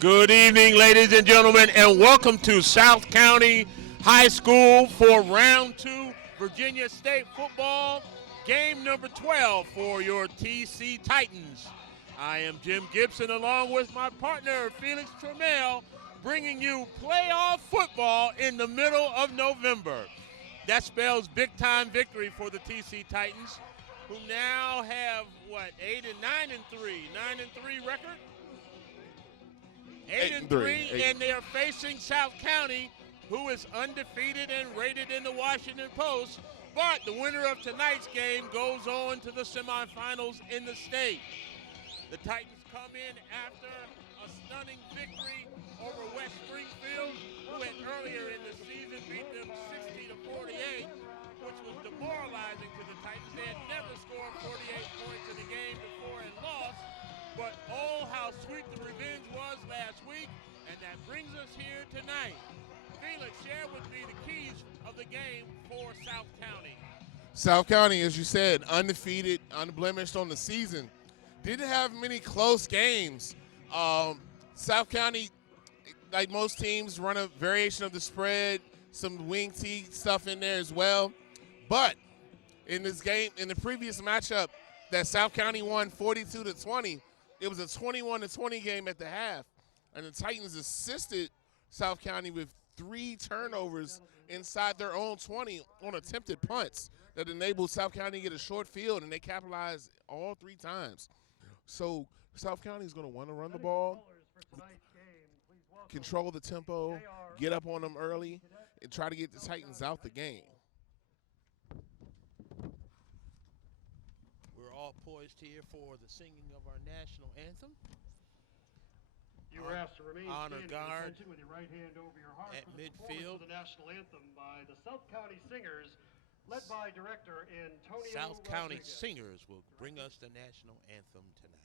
Good evening, ladies and gentlemen, and welcome to South County High School for round two Virginia State football, game number 12 for your TC Titans. I am Jim Gibson along with my partner Felix Trammell, bringing you playoff football in the middle of November. That spells big-time victory for the TC Titans, who now have, 8 and 9 and 3, 9 and 3 record? 8 and 3, and they are facing South County, who is undefeated and rated in the Washington Post. But the winner of tonight's game goes on to the semifinals in the state. The Titans come in after a stunning victory over West Springfield, who had earlier in the season beat them 60-48, which was demoralizing to the Titans. They had never scored 48 points in a game before and lost. But oh, how sweet the revenge was last week, and that brings us here tonight. Felix, share with me the keys of the game for South County. South County, as you said, undefeated, unblemished on the season. Didn't have many close games. South County, like most teams, run a variation of the spread, some wing tee stuff in there as well. But in this game, in the previous matchup, that South County won 42-20. It was a 21-20 game at the half, and the Titans assisted South County with 3 turnovers inside their own 20 on attempted punts that enabled South County to get a short field, and they capitalized all 3 times. So South County is going to want to run the ball, control the tempo, get up on them early, and try to get the Titans out the game. All poised here for the singing of our national anthem. You are asked to remain honor guard with your right hand over your heart at for the midfield. Of the national anthem by the South County Singers, led by director Antonio South County Rodriguez. Singers will bring us the national anthem tonight.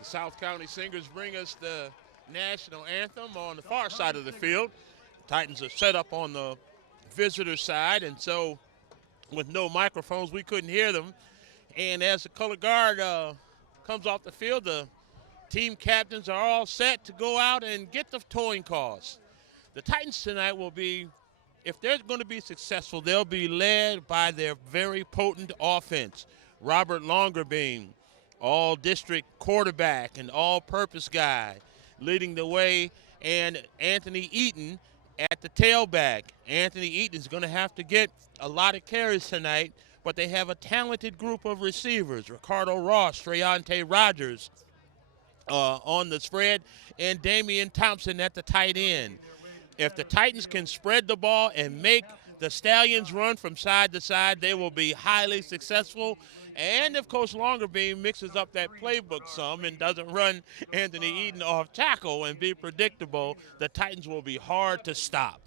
The South County Singers bring us the national anthem on the far side of the field. Titans are set up on the visitor side, and so with no microphones, we couldn't hear them. And as the color guard comes off the field, the team captains are all set to go out and get the towing cars. The Titans tonight will be, if they're going to be successful, they'll be led by their very potent offense. Robert Longerbeam, all-district quarterback and all-purpose guy, leading the way, and Anthony Eaton at the tailback. Anthony Eaton is going to have to get a lot of carries tonight, but they have a talented group of receivers, Ricardo Ross, Treyonte Rogers on the spread, and Damian Thompson at the tight end. If the Titans can spread the ball and make the Stallions run from side to side, they will be highly successful. And if Coach Longerbeam mixes up that playbook some and doesn't run Anthony Eaton off tackle and be predictable, the Titans will be hard to stop.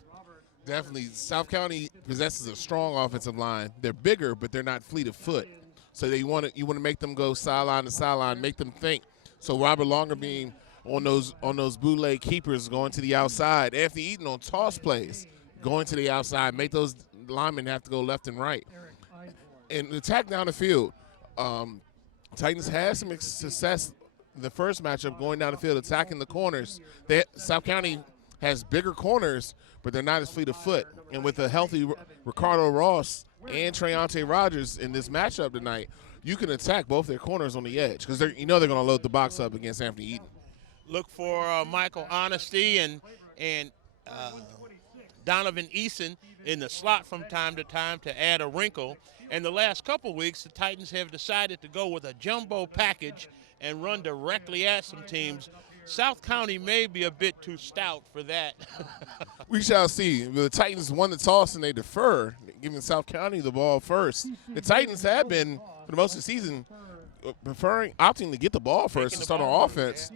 Definitely. South County possesses a strong offensive line. They're bigger, but they're not fleet of foot. So you want to make them go sideline to sideline, make them think. So Robert Longerbeam on those bootleg keepers going to the outside. Anthony Eaton on toss plays going to the outside, make those linemen have to go left and right. and attack down the field. Titans had some success in the first matchup going down the field, attacking the corners. South County has bigger corners, but they're not as fleet of foot. And with a healthy Ricardo Ross and Treonte Rogers in this matchup tonight, you can attack both their corners on the edge because they're going to load the box up against Anthony Eaton. Look for Michael Honesty and Donovan Eason in the slot from time to time to add a wrinkle. And the last couple weeks, the Titans have decided to go with a jumbo package and run directly at some teams. South County may be a bit too stout for that. We shall see. The Titans won the toss and they defer, giving South County the ball first. The Titans have been, for the most of the season, opting to get the ball first and start on offense.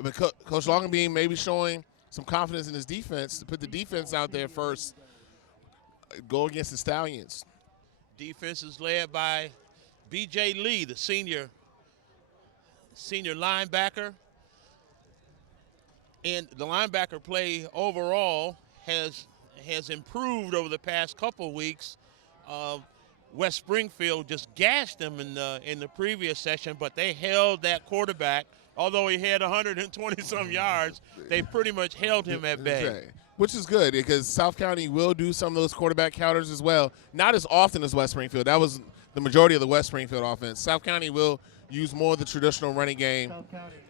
But Coach Longenbeam may be showing some confidence in his defense to put the defense out there first, go against the Stallions. Defense is led by B.J. Lee, the senior linebacker. And the linebacker play overall has improved over the past couple weeks. West Springfield just gashed them in the previous session, but they held that quarterback. Although he had 120-some yards, they pretty much held him at bay. Which is good because South County will do some of those quarterback counters as well. Not as often as West Springfield. That was the majority of the West Springfield offense. South County will use more of the traditional running game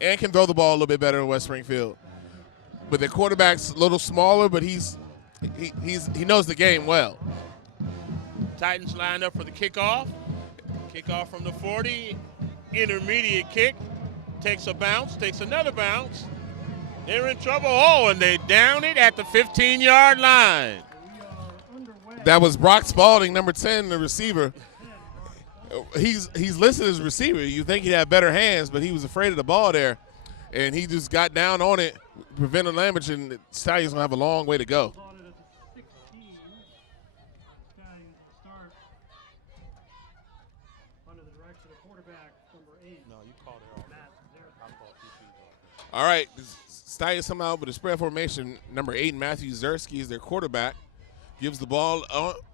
and can throw the ball a little bit better than West Springfield. But their quarterback's a little smaller, but he knows the game well. Titans lined up for the kickoff. Kickoff from the 40. Intermediate kick. Takes a bounce, takes another bounce. They're in trouble. Oh, and they down it at the 15-yard line. That was Brock Spalding, number 10, the receiver. He's listed as receiver. You think he'd have better hands, but he was afraid of the ball there. And he just got down on it, prevented damage, and the Stallions going to have a long way to go. All right, Stallions come out with a spread formation. Number 8, Matthew Zersky is their quarterback. Gives the ball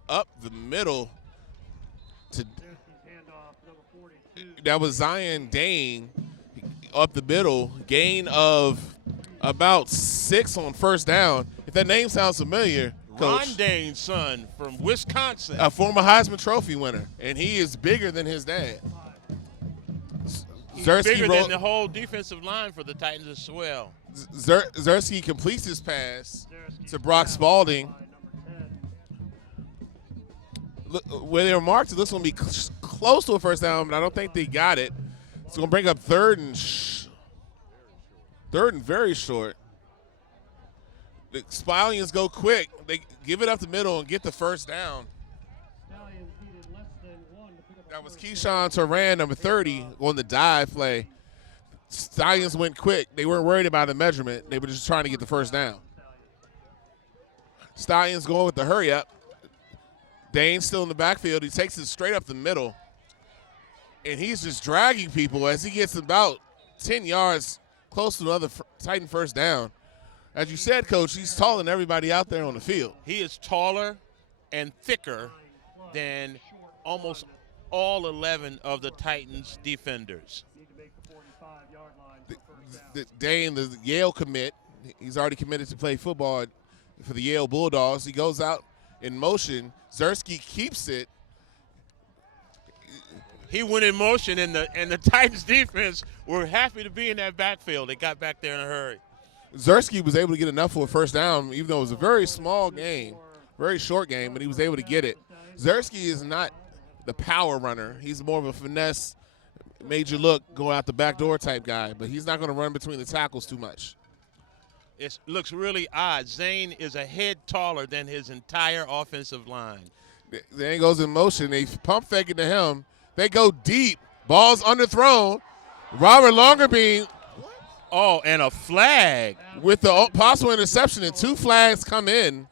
up the middle to that was Zion Dane up the middle. Gain of about 6 on first down. If that name sounds familiar, Coach. Ron Dane's son from Wisconsin. A former Heisman Trophy winner, and he is bigger than his dad. He's bigger than the whole defensive line for the Titans as well. Zersky completes his pass to Brock Spalding. Where they were marked, it looks going to be close to a first down, but I don't think they got it. It's going to bring up third and very short. The Stallions go quick. They give it up the middle and get the first down. That was Keyshawn Turan, number 30, on the dive play. Stallions went quick. They weren't worried about the measurement. They were just trying to get the first down. Stallions going with the hurry up. Dane's still in the backfield. He takes it straight up the middle. And he's just dragging people as he gets about 10 yards close to another Titan first down. As you said, Coach, he's taller than everybody out there on the field. He is taller and thicker than almost all 11 of the Titans' defenders. Dane, the Yale commit, he's already committed to play football for the Yale Bulldogs. He goes out in motion. Zersky keeps it. He went in motion, and the Titans' defense were happy to be in that backfield. They got back there in a hurry. Zersky was able to get enough for a first down, even though it was a very small game, very short game, but he was able to get it. Zersky is not the power runner. He's more of a finesse, major look, go out the back door type guy, but he's not going to run between the tackles too much. It looks really odd. Zane is a head taller than his entire offensive line. Zane goes in motion. They pump fake it to him. They go deep. Ball's underthrown. Robert Longerbeam. Oh, and a flag. With the possible interception, and 2 flags come in.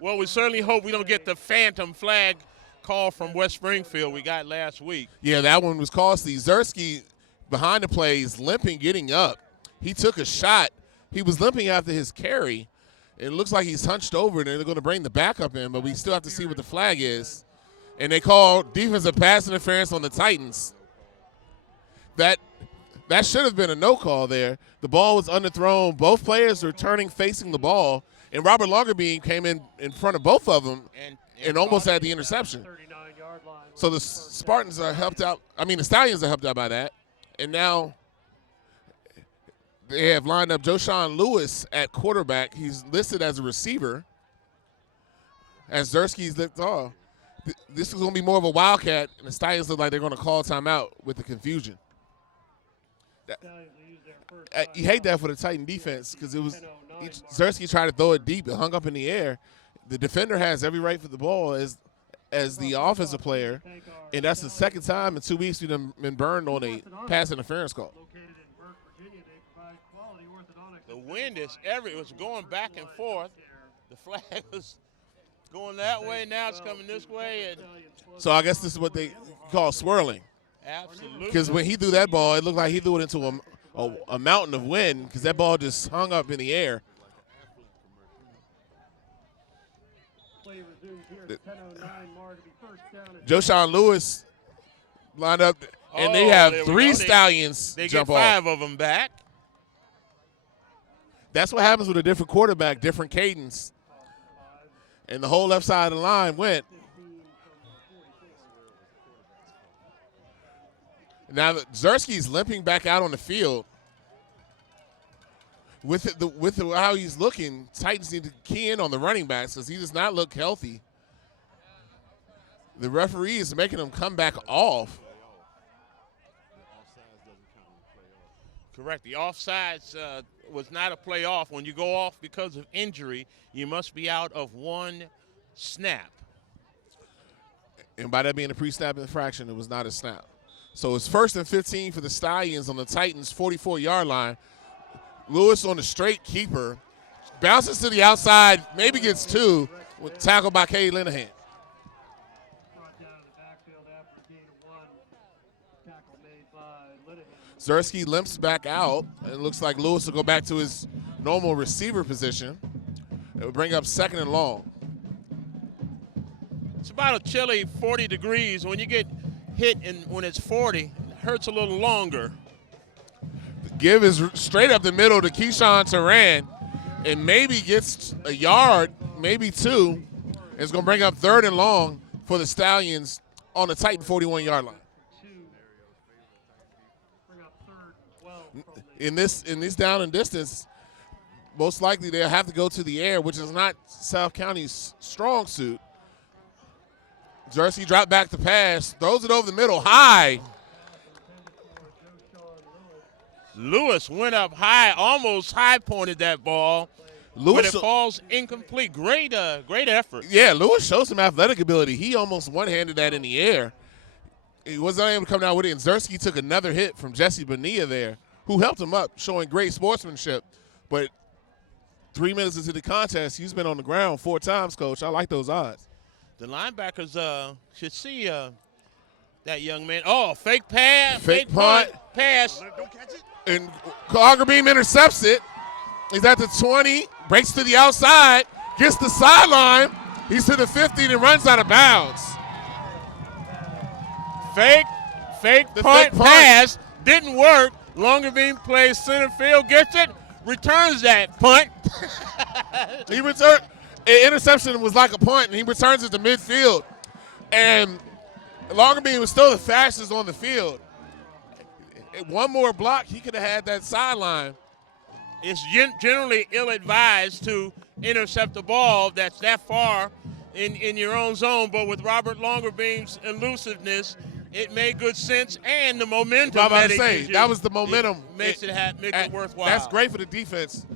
Well, we certainly hope we don't get the phantom flag call from West Springfield we got last week. Yeah, that one was costly. Zersky, behind the plays, limping, getting up. He took a shot. He was limping after his carry. It looks like he's hunched over, and they're going to bring the backup in, but we still have to see what the flag is. and they call defensive pass interference on the Titans. That should have been a no call there. The ball was underthrown. Both players were turning facing the ball, and Robert Longerbeam came in front of both of them and almost had the interception. So the Spartans are helped out. I mean, the Stallions are helped out by that. And now they have lined up Joshawn Lewis at quarterback. He's listed as a receiver as Zersky's licked off. This is going to be more of a wildcat, and the Stallions look like they're going to call timeout with the confusion. You hate that for the Titan defense because it was Zersky tried to throw it deep. It hung up in the air. The defender has every right for the ball as the offensive player, and that's the second time in 2 weeks we've been burned on a pass interference call. The wind is it was going back and forth. The flag was going that way. Now it's coming this way. And so I guess this is what they call swirling. Absolutely. Because when he threw that ball, it looked like he threw it into a mountain of wind because that ball just hung up in the air. Joshawn Lewis lined up, and they have three Stallions jump off. They get 5 of them back. That's what happens with a different quarterback, different cadence. And the whole left side of the line went. Now Zersky's limping back out on the field. With how he's looking, Titans need to key in on the running backs because he does not look healthy. The referee is making him come back off. Correct. The offsides was not a play off. When you go off because of injury, you must be out of 1 snap. And by that being a pre-snap infraction, it was not a snap. So it's 1st and 15 for the Stallions on the Titans' 44-yard line. Lewis on the straight keeper. Bounces to the outside, maybe gets 2, with tackled by Cade Linehan. Zersky limps back out, and it looks like Lewis will go back to his normal receiver position. It will bring up 2nd and long. It's about a chilly 40 degrees. When you get hit when it's 40, it hurts a little longer. The give is straight up the middle to Keyshawn Turan, and maybe gets a yard, maybe 2. It's going to bring up 3rd and long for the Stallions on the Titan 41-yard line. In this down and distance, most likely they'll have to go to the air, which is not South County's strong suit. Zersky dropped back to pass, throws it over the middle, high. Lewis went up high, almost high-pointed that ball, but it falls incomplete. Great effort. Yeah, Lewis showed some athletic ability. He almost one-handed that in the air. He was not able to come down with it, and Zersky took another hit from Jesse Bonilla there, who helped him up, showing great sportsmanship. But 3 minutes into the contest, he's been on the ground 4 times, Coach. I like those odds. The linebackers should see that young man. Oh, fake pass. Fake punt. Pass. Don't catch it. And Longerbeam intercepts it. He's at the 20, breaks to the outside, gets the sideline. He's to the 50 and runs out of bounds. Fake punt pass. Didn't work. Longerbeam plays center field, gets it, returns that punt. He returned. An interception was like a punt, and he returns it to midfield. And Longerbeam was still the fastest on the field. One more block, he could have had that sideline. It's generally ill-advised to intercept the ball that's that far in your own zone, but with Robert Longerbeam's elusiveness, it made good sense, and the momentum. That was the momentum. Makes it worthwhile. That's great for the defense.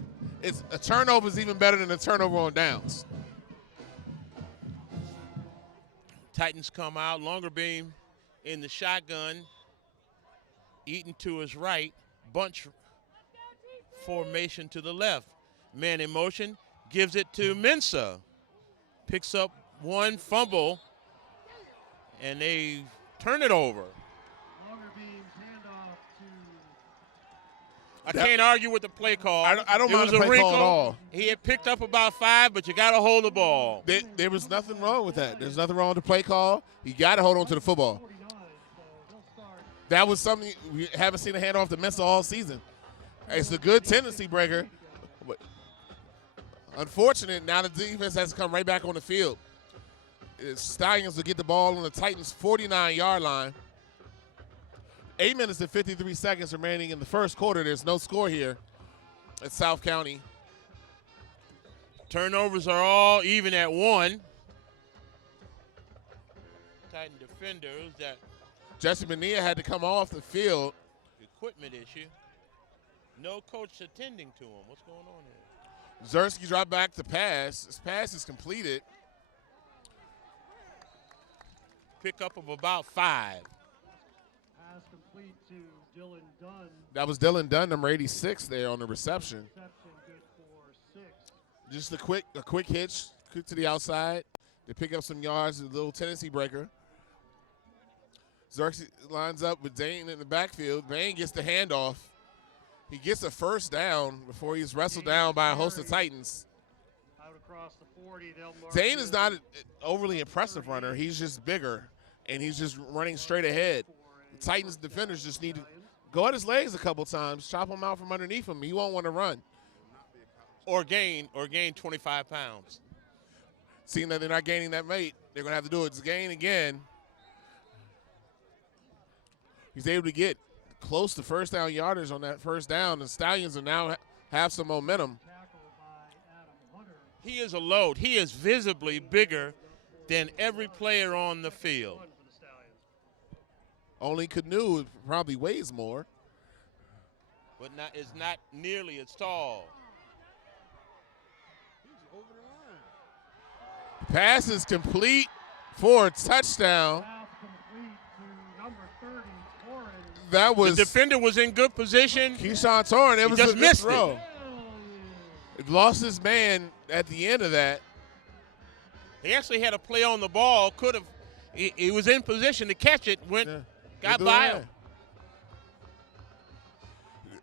A turnover is even better than a turnover on downs. Titans come out. Longerbeam in the shotgun. Eaton to his right. Bunch formation to the left. Man in motion. Gives it to Mensah. Picks up 1 fumble. And they turn it over. I can't argue with the play call. I don't It mind was the a play call wrinkle. at all. He had picked up about 5, but you got to hold the ball. There was nothing wrong with that. There's nothing wrong with the play call. You got to hold on to the football. That was something we haven't seen a handoff to Mensa all season. It's a good tendency breaker. But unfortunate, now the defense has to come right back on the field. Stallions will get the ball on the Titans' 49-yard line. 8 minutes and 53 seconds remaining in the first quarter. There's no score here at South County. Turnovers are all even at 1. Titan defenders that Jesse Bonilla had to come off the field. Equipment issue. No coach attending to him. What's going on here? Zersky dropped back to pass. His pass is completed. Pickup of about 5. Pass complete to Dylan Dunn. That was Dylan Dunn, number 86 there on the reception. Reception good for 6. Just a quick hitch, quick to the outside to pick up some yards, a little tendency breaker. Zersky lines up with Dane in the backfield. Dane gets the handoff. He gets a first down before he's wrestled down by a host of Titans. Out across the 40, they'll mark Dane is not an overly impressive runner. He's just bigger, and he's just running straight ahead. The Titans defenders just need to go at his legs a couple times, chop him out from underneath him. He won't want to run. Or gain 25 pounds. Seeing that they're not gaining that weight, they're going to have to do it. It's gain again. He's able to get close to first down yardage on that first down. The Stallions are now have some momentum. He is a load. He is visibly bigger than every player on the field. Only Canoe probably weighs more. But is not nearly as tall. Pass is complete for a touchdown. That was the defender was in good position. Keyshawn Torrin. It was just a missed good throw. It lost his man at the end of that. He actually had a play on the ball. Could have. He was in position to catch it. Got by him.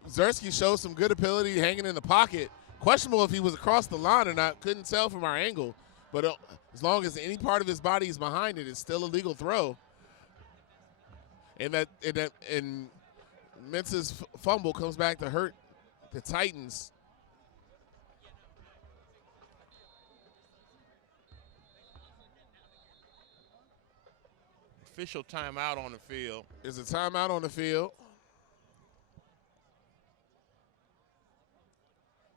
Zersky showed some good ability hanging in the pocket. Questionable if he was across the line or not. Couldn't tell from our angle. But as long as any part of his body is behind it, it's still a legal throw. And Mensa's fumble comes back to hurt the Titans. Official timeout on the field. There's a timeout on the field.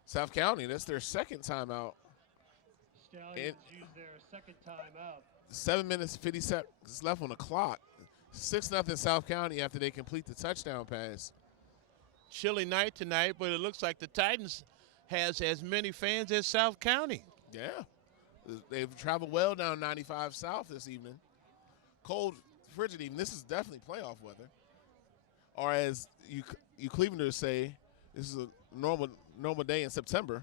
South County, that's their second timeout. Stallions use their second timeout. 7 minutes, 50 seconds left on the clock. 6-0 South County after they complete the touchdown pass. Chilly night tonight, but it looks like the Titans has as many fans as South County. Yeah. They've traveled well down 95 South this evening. Cold, frigid evening. This is definitely playoff weather. Or as you Clevelanders say, this is a normal day in September.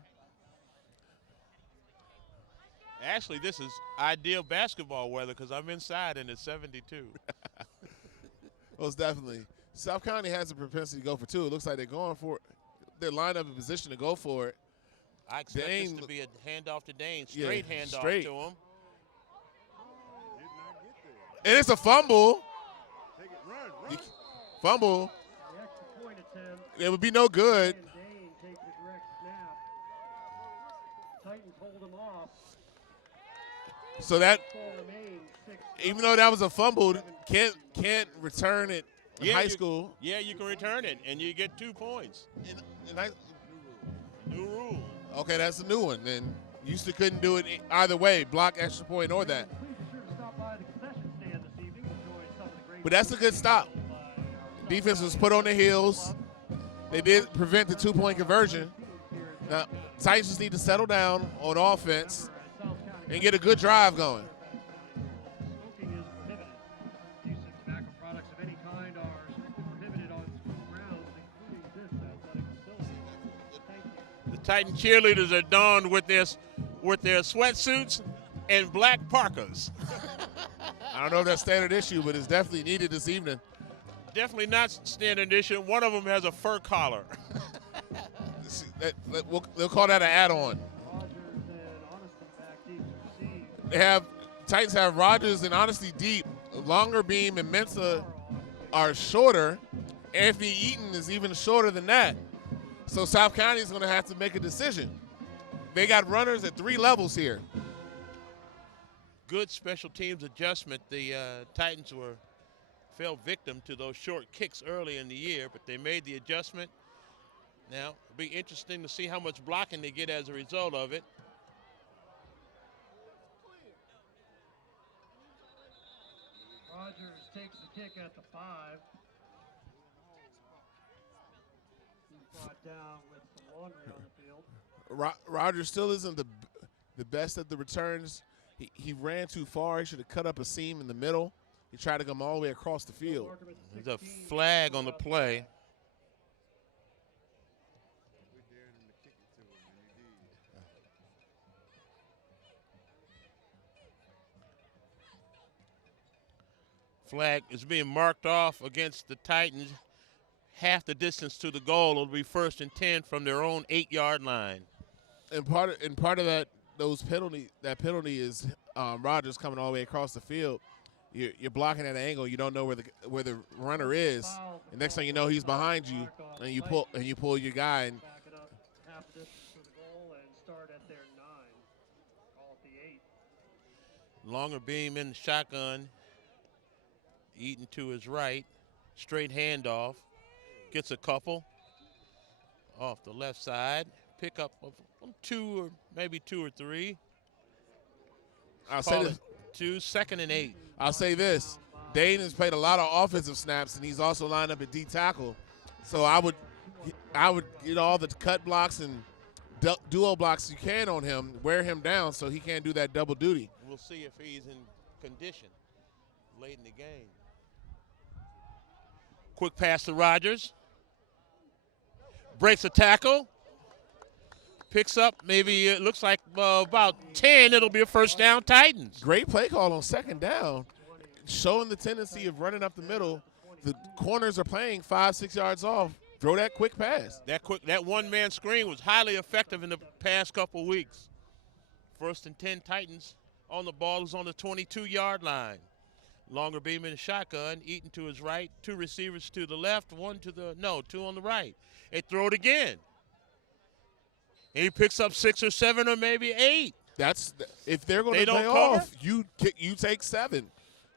Actually, this is ideal basketball weather because I'm inside and it's 72. Most definitely. South County has a propensity to go for 2. It looks like they're going for it. They're lined up in position to go for it. I expect this to be a handoff to Dane. Straight handoff to him. And it's a fumble. Fumble. It would be no good. So that, even though that was a fumble, can't return it in high school. Yeah, you can return it, and you get 2 points. New rule. Okay, that's a new one. Then used to couldn't do it either way, block, extra point, or that. But that's a good stop. Defense was put on the heels. They did prevent the 2-point conversion. Now, Titans just need to settle down on offense and get a good drive going. Smoking is prohibited. Use of tobacco products of any kind are prohibited on school grounds, including this athletic facility. Thank you. The Titan cheerleaders are donned with their sweatsuits and black parkas. I don't know if that's standard issue, but it's definitely needed this evening. Definitely not standard issue. One of them has a fur collar. they'll call that an add-on. Rogers and Honesty back deep to receive. They have Titans have Rogers and Honesty deep. Longer Beam and Mensa are shorter. Anthony Eaton is even shorter than that. So South County is going to have to make a decision. They got runners at 3 levels here. Good special teams adjustment. The Titans fell victim to those short kicks early in the year, but they made the adjustment. Now, it'll be interesting to see how much blocking they get as a result of it. Rogers takes the kick at the 5. He's brought down with some laundry on the field. Rogers still isn't the best at the returns. He ran too far. He should have cut up a seam in the middle. He tried to come all the way across the field. There's a flag on the play. Flag is being marked off against the Titans. Half the distance to the goal. It'll be 1st and 10 from their own 8-yard line. And part of that penalty is Rogers coming all the way across the field. You're blocking at an angle. You don't know where the runner is. And next thing you know, he's behind you, and you pull your guy. And Back it up half the distance to the goal and start at their 9. Call it the 8. Longer Beam in the shotgun. Eaton to his right. Straight handoff. Gets a couple off the left side. Pick up of 2 or maybe 2 or 3. I'll say this. 2, 2nd and 8. I'll say this. Dane has played a lot of offensive snaps, and he's also lined up at D tackle. So I would get all the cut blocks and duo blocks you can on him, wear him down so he can't do that double duty. We'll see if he's in condition late in the game. Quick pass to Rogers. Breaks a tackle. Picks up maybe, it looks like about 10. It'll be a 1st down Titans. Great play call on 2nd down, showing the tendency of running up the middle. The corners are playing 5-6 yards off. Throw that quick pass. That one-man screen was highly effective in the past couple weeks. 1st and 10 Titans on the ball is on the 22-yard line. Longer Beam in the shotgun, Eaton to his right, 2 receivers to the left, 2 on the right. They throw it again. And he picks up 6 or 7 or maybe 8. That's if they're going to play off. You take 7.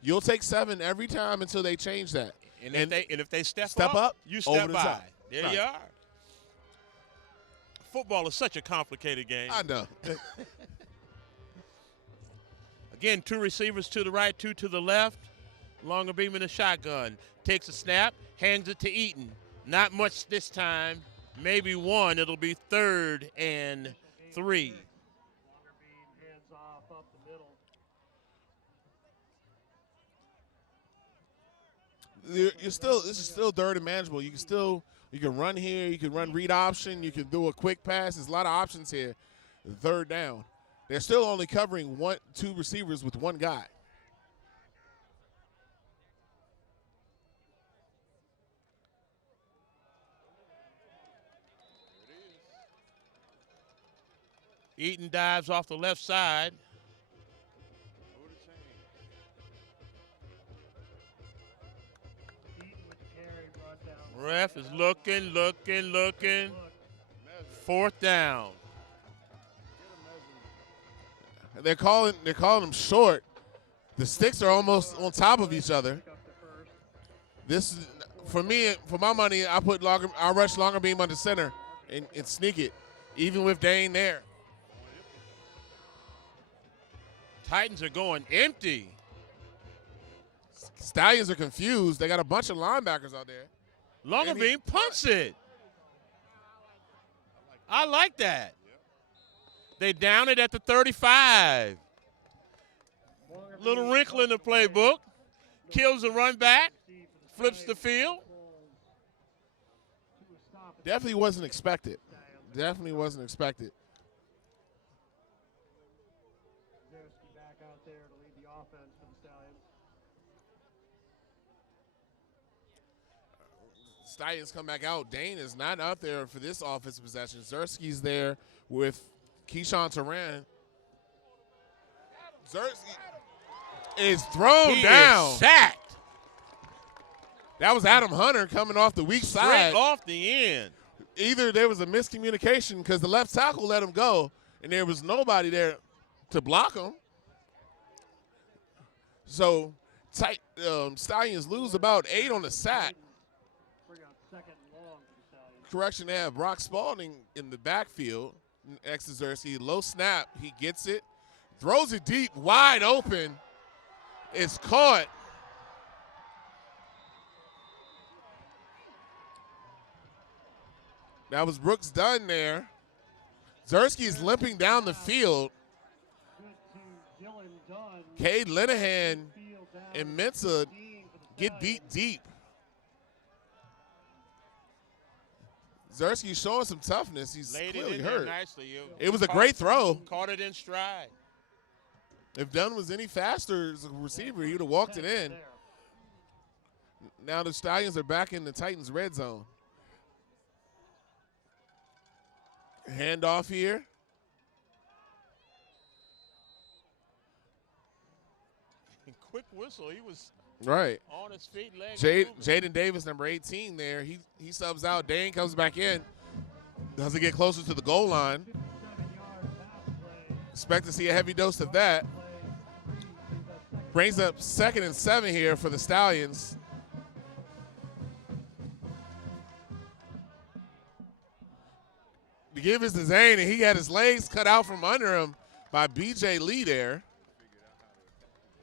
You'll take 7 every time until they change that. And if they step up, you over step the by. top. There Right. you are. Football is such a complicated game. I know. Again, 2 receivers to the right, 2 to the left. Longer Beam in the shotgun. Takes a snap, hands it to Eaton. Not much this time. Maybe 1. It'll be 3rd and 3. Longer Beam hands off up the middle. This is still 3rd and manageable. You can run here, you can run read option, you can do a quick pass. There's a lot of options here. 3rd down. They're still only covering 2 receivers with 1 guy. Eaton dives off the left side. Eaton with the carry brought down. Ref is looking. 4th down. They're calling them short. The sticks are almost on top of each other. Pick up the 1st. This is, for me, for my money, I rush Longer Beam under center and sneak it, even with Dane there. Titans are going empty. Stallions are confused. They got a bunch of linebackers out there. Longer Beam punts it. I like that. They down it at the 35. Little wrinkle in the playbook. Kills the run back. Flips the field. Definitely wasn't expected. Definitely wasn't expected. Back out there to lead the offense for the Stallions. Stallions come back out. Dane is not out there for this offensive possession. Zersky's there with Keyshawn Turan. Zersky is thrown down. Is sacked. That was Adam Hunter coming off the weak side. Straight off the end. Either there was a miscommunication because the left tackle let him go, and there was nobody there to block him. So Stallions lose about 8 on the sack. Correction, they have Brock Spalding in the backfield. Next to Zersky. Low snap. He gets it. Throws it deep, wide open. It's caught. That was Brooks Dunn there. Zersky is limping down the field. Cade Linehan and Mensa get beat deep. Zersky's showing some toughness. He's clearly hurt. Nicely. It was a great throw. Caught it in stride. If Dunn was any faster as a receiver, he would have walked it in. Now the Stallions are back in the Titans' red zone. Handoff here. Quick whistle. He was right on his feet, legs. Jaden Davis, number 18 there. He subs out. Dane comes back in. Doesn't get closer to the goal line. Expect to see a heavy dose of that. Brings up 2nd and 7 here for the Stallions. To give us to Zane, and he had his legs cut out from under him by B.J. Lee there.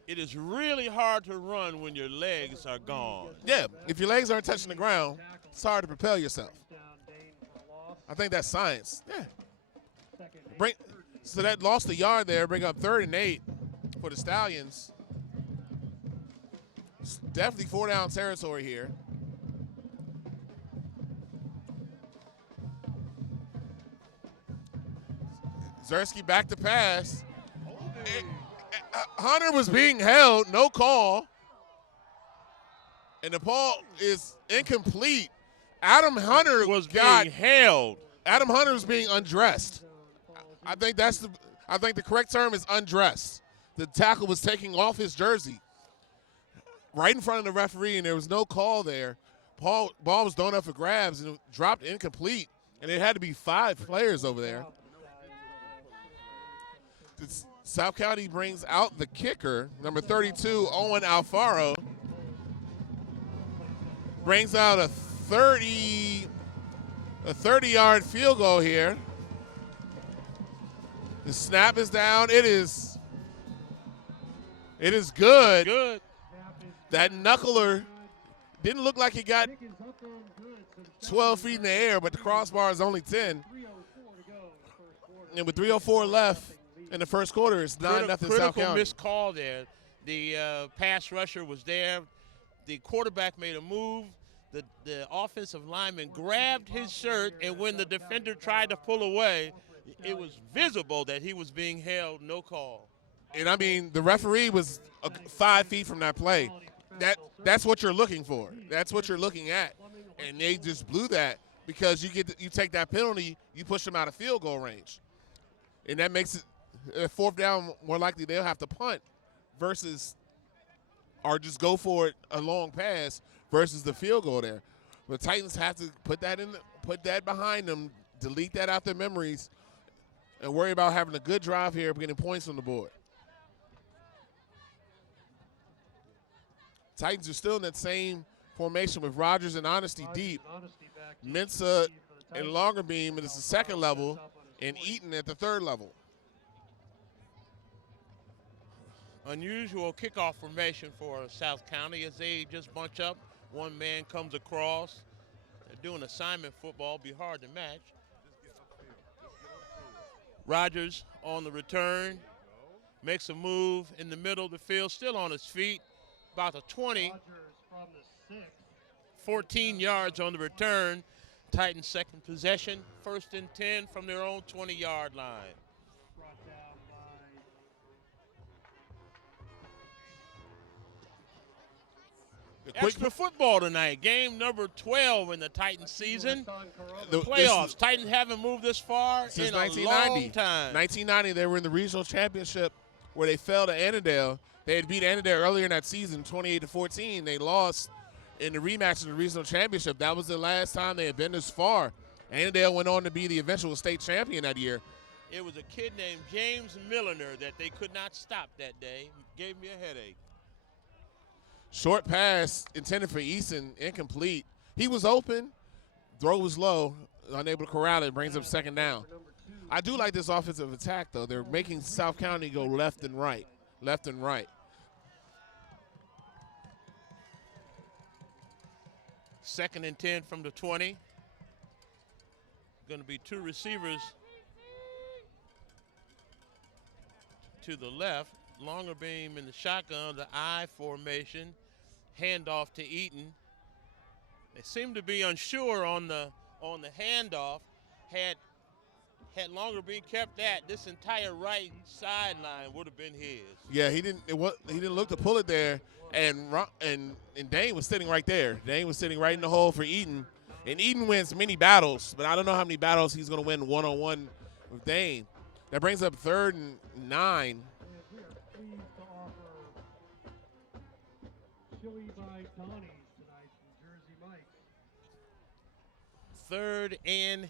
It is really hard to run when your legs are gone. Yeah, if your legs aren't touching the ground, it's hard to propel yourself. I think that's science. Yeah. So that lost a yard there, bring up 3rd and 8 for the Stallions. It's definitely 4-down territory here. Zersky back to pass. Hunter was being held, no call. And the ball is incomplete. Adam Hunter was being held. Adam Hunter was being undressed. I think the correct term is undressed. The tackle was taking off his jersey right in front of the referee, and there was no call there. Ball was thrown up for grabs and dropped incomplete, and it had to be 5 players over there. South County brings out the kicker, number 32, Owen Alfaro. Brings out a 30-yard field goal here. The snap is down. It is good. Good. That knuckler didn't look like he got 12 feet in the air, but the crossbar is only 10. And with 3:04 left in the first quarter, it's 9-0 South County. Critical missed call there. The pass rusher was there. The quarterback made a move. The offensive lineman grabbed his shirt, and when the defender tried to pull away, it was visible that he was being held, no call. And, I mean, the referee was 5 feet from that play. That's what you're looking for. That's what you're looking at. And they just blew that because you take that penalty, you push them out of field goal range. And that makes it 4th down more likely they'll have to punt versus or just go for it a long pass versus the field goal there. But Titans have to put that behind them, delete that out their memories, and worry about having a good drive here, getting points on the board. Titans are still in that same formation with Rogers and Honesty deep. Mensa and Longerbeam is the 2nd level, and Eaton at the 3rd level. Unusual kickoff formation for South County as they just bunch up. One man comes across. They're doing assignment football, be hard to match. Rogers on the return, makes a move in the middle of the field, still on his feet, about the 20. 14 yards on the return. Titans 2nd possession, 1st and 10 from their own 20-yard line. Extra football tonight. Game number 12 in the Titans season. The Playoffs. Titans haven't moved this far since in a 1990. long time. 1990, they were in the regional championship where they fell to Annandale. They had beat Annandale earlier in that season, 28-14. They lost in the rematch of the regional championship. That was the last time they had been this far. Annandale went on to be the eventual state champion that year. It was a kid named James Milliner that they could not stop that day. Gave me a headache. Short pass intended for Easton, incomplete. He was open, throw was low, unable to corral it, brings up second down. I do like this offensive attack, though. They're making South County go left and right, left and right. Second and 10 from the 20. Going to be two receivers to the left. Longer beam in the shotgun, the I formation. Handoff to Eaton. They seem to be unsure on the handoff. Had Longer beam kept that, this entire right sideline would have been his. Yeah, he didn't look to pull it there, and Dane was sitting right there. Dane was sitting right in the hole for Eaton. And Eaton wins many battles, but I don't know how many battles he's going to win one-on-one with Dane. That brings up 3rd and 9. We are pleased to offer chili by Donnie's tonight from Jersey Mike's. 3rd and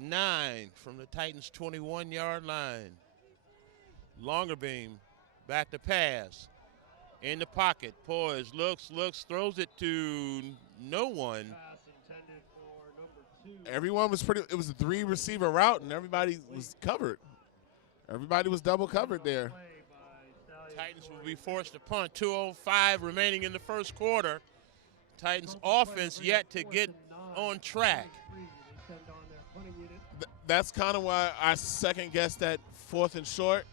9 from the Titans' 21-yard line. Longer beam, back to pass. In the pocket, poised, looks, throws it to no one. Pass intended for number 2. Everyone was it was a 3-receiver route, and everybody was covered. Everybody was double covered there. Titans will be forced to punt. 2:05 remaining in the first quarter. Titans offense yet to get on track. That's kind of why I second-guessed that 4th and short.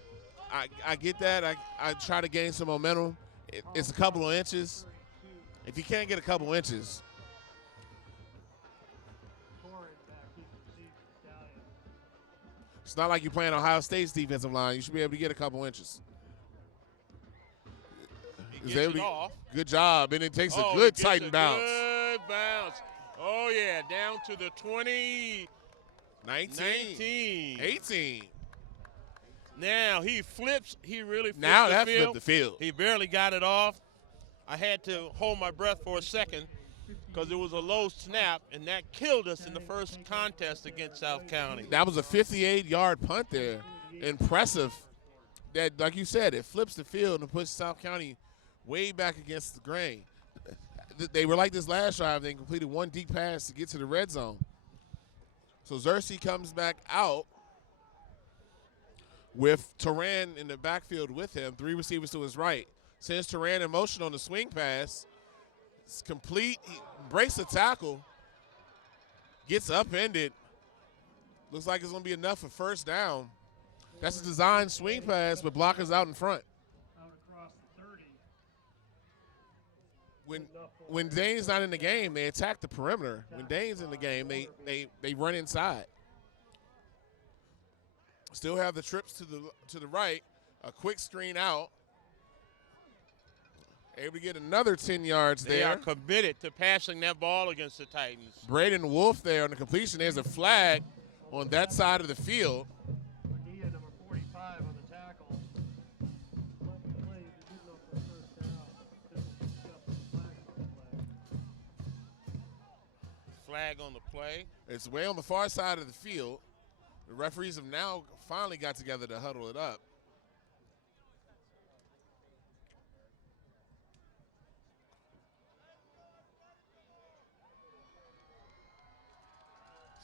I get that. I try to gain some momentum. It's a couple of inches. If you can't get a couple inches. It's not like you're playing Ohio State's defensive line. You should be able to get a couple inches. He gets it off. Good job, and it takes a good Titan bounce. Good bounce. Oh, yeah, down to the 20. 19. 18. Now he flips. He really flips now the that field. flipped the field. He barely got it off. I had to hold my breath for a second because it was a low snap, and that killed us in the first contest against South County. That was a 58-yard punt there. Impressive. That, like you said, it flips the field and puts South County way back against the grain. They were like this last drive. They completed one deep pass to get to the red zone. So Xerxes comes back out with Turan in the backfield with him, 3 receivers to his right. Sends Turan in motion on the swing pass. It's complete. He breaks the tackle. Gets upended. Looks like it's going to be enough for first down. That's a design swing pass with blockers out in front. Out across the 30. When Dane's not in the game, they attack the perimeter. When Dane's in the game, they run inside. Still have the trips to the right. A quick screen out. Able to get another 10 yards there. They are committed to passing that ball against the Titans. Braden Wolf there on the completion. There's a flag on that side of the field. Bonilla, number 45 on the tackle. Play is good enough for first down. Flag on the play. It's way on the far side of the field. The referees have now finally got together to huddle it up.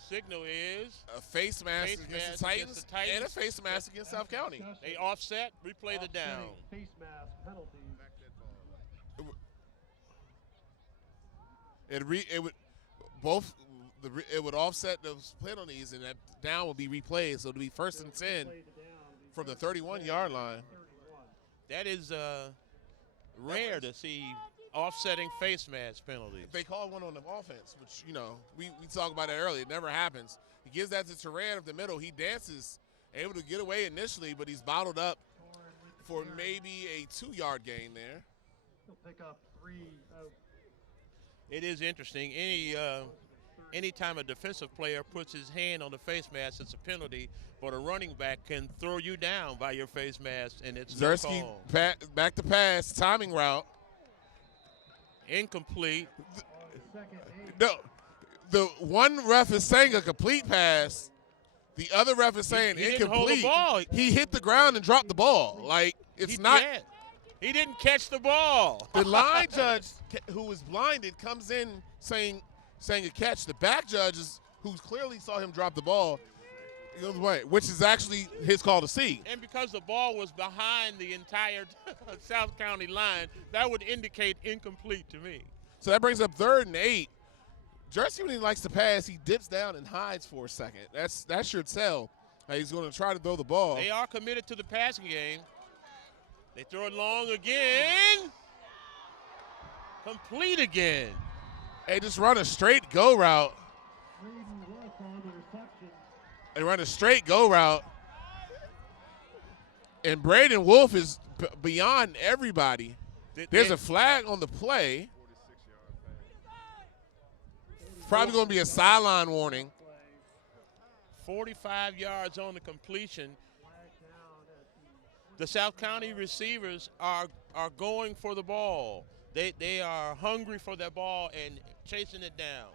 Signal is a face mask against the Titans and a face mask against South County. They offset, replay the down. Face mask penalty. It would offset those penalties, and that down would be replayed, so it'll be 1st and 10 from the 31-yard line. That is rare to see offsetting face mask penalties. They call one on the offense, which, you know, we talked about that earlier. It never happens. He gives that to Turan up the middle. He dances, able to get away initially, but he's bottled up for maybe a 2-yard gain there. He'll pick up 3 out It is interesting. Anytime a defensive player puts his hand on the face mask, it's a penalty, but a running back can throw you down by your face mask, and it's no Zersky call. back to pass, timing route. Incomplete. No, the one ref is saying a complete pass. The other ref is saying He didn't incomplete. hold the ball. He hit the ground and dropped the ball. Like, it's not. Yeah. He didn't catch the ball. The line judge, who was blinded, comes in saying a catch. The back judge, who clearly saw him drop the ball, he goes away, which is actually his call to see. And because the ball was behind the entire South County line, that would indicate incomplete to me. So that brings up 3rd and 8. Jersey, when he likes to pass, he dips down and hides for a second. That should tell that he's going to try to throw the ball. They are committed to the passing game. They throw it long again. Complete again. They just run a straight go route. They run a straight go route. And Braden Wolf is beyond everybody. There's a flag on the play. Probably going to be a sideline warning. 45 yards on the completion. The South County receivers are going for the ball. They are hungry for that ball and chasing it down.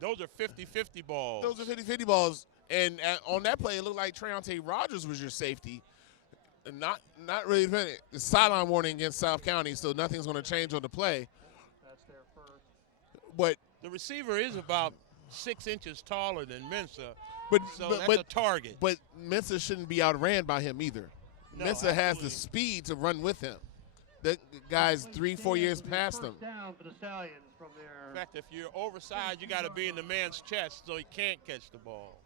Those are 50-50 balls. Those are 50-50 balls. And on that play, it looked like Treontae Rogers was your safety. Not really. The sideline warning against South County, so nothing's going to change on the play. That's their first. But the receiver is about 6 inches taller than Mensa, so but that's a target. But Mensa shouldn't be outran by him either. No, Mensa has absolutely. the speed to run with him. That guy's 3-4 years past him. First down for the Stallions from their. In fact, if you're oversized, you got to be in the man's chest so he can't catch the ball.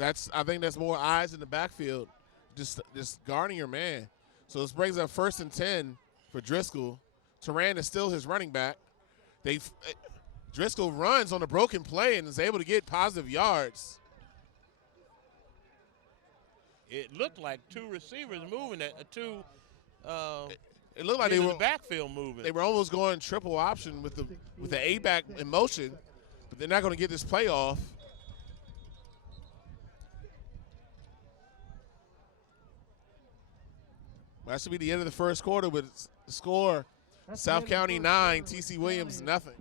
I think that's more eyes in the backfield, just guarding your man. So this brings up 1st and 10 for Driscoll. Turan is still his running back. Driscoll runs on a broken play and is able to get positive yards. It looked like 2 receivers moving it, It looked like they in were the backfield moving. They were almost going triple option with the A-back in motion, but they're not going to get this play off. That should be the end of the first quarter with the score, South County 9, TC Williams nothing.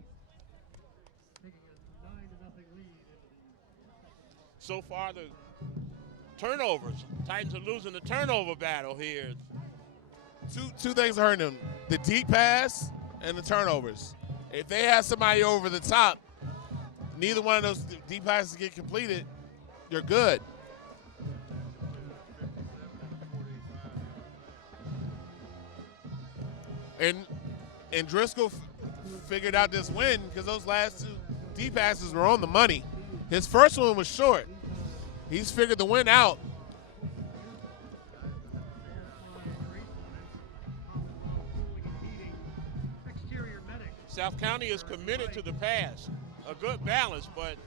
Taking a 9-0 lead. So far, the turnovers. Titans are losing the turnover battle here. Two things are hurting them, the deep pass and the turnovers. If they have somebody over the top, neither one of those deep passes get completed, you're good. And Driscoll figured out this win because those last 2 deep passes were on the money. His first one was short. He's figured the win out. South County is committed to the pass. A good balance, but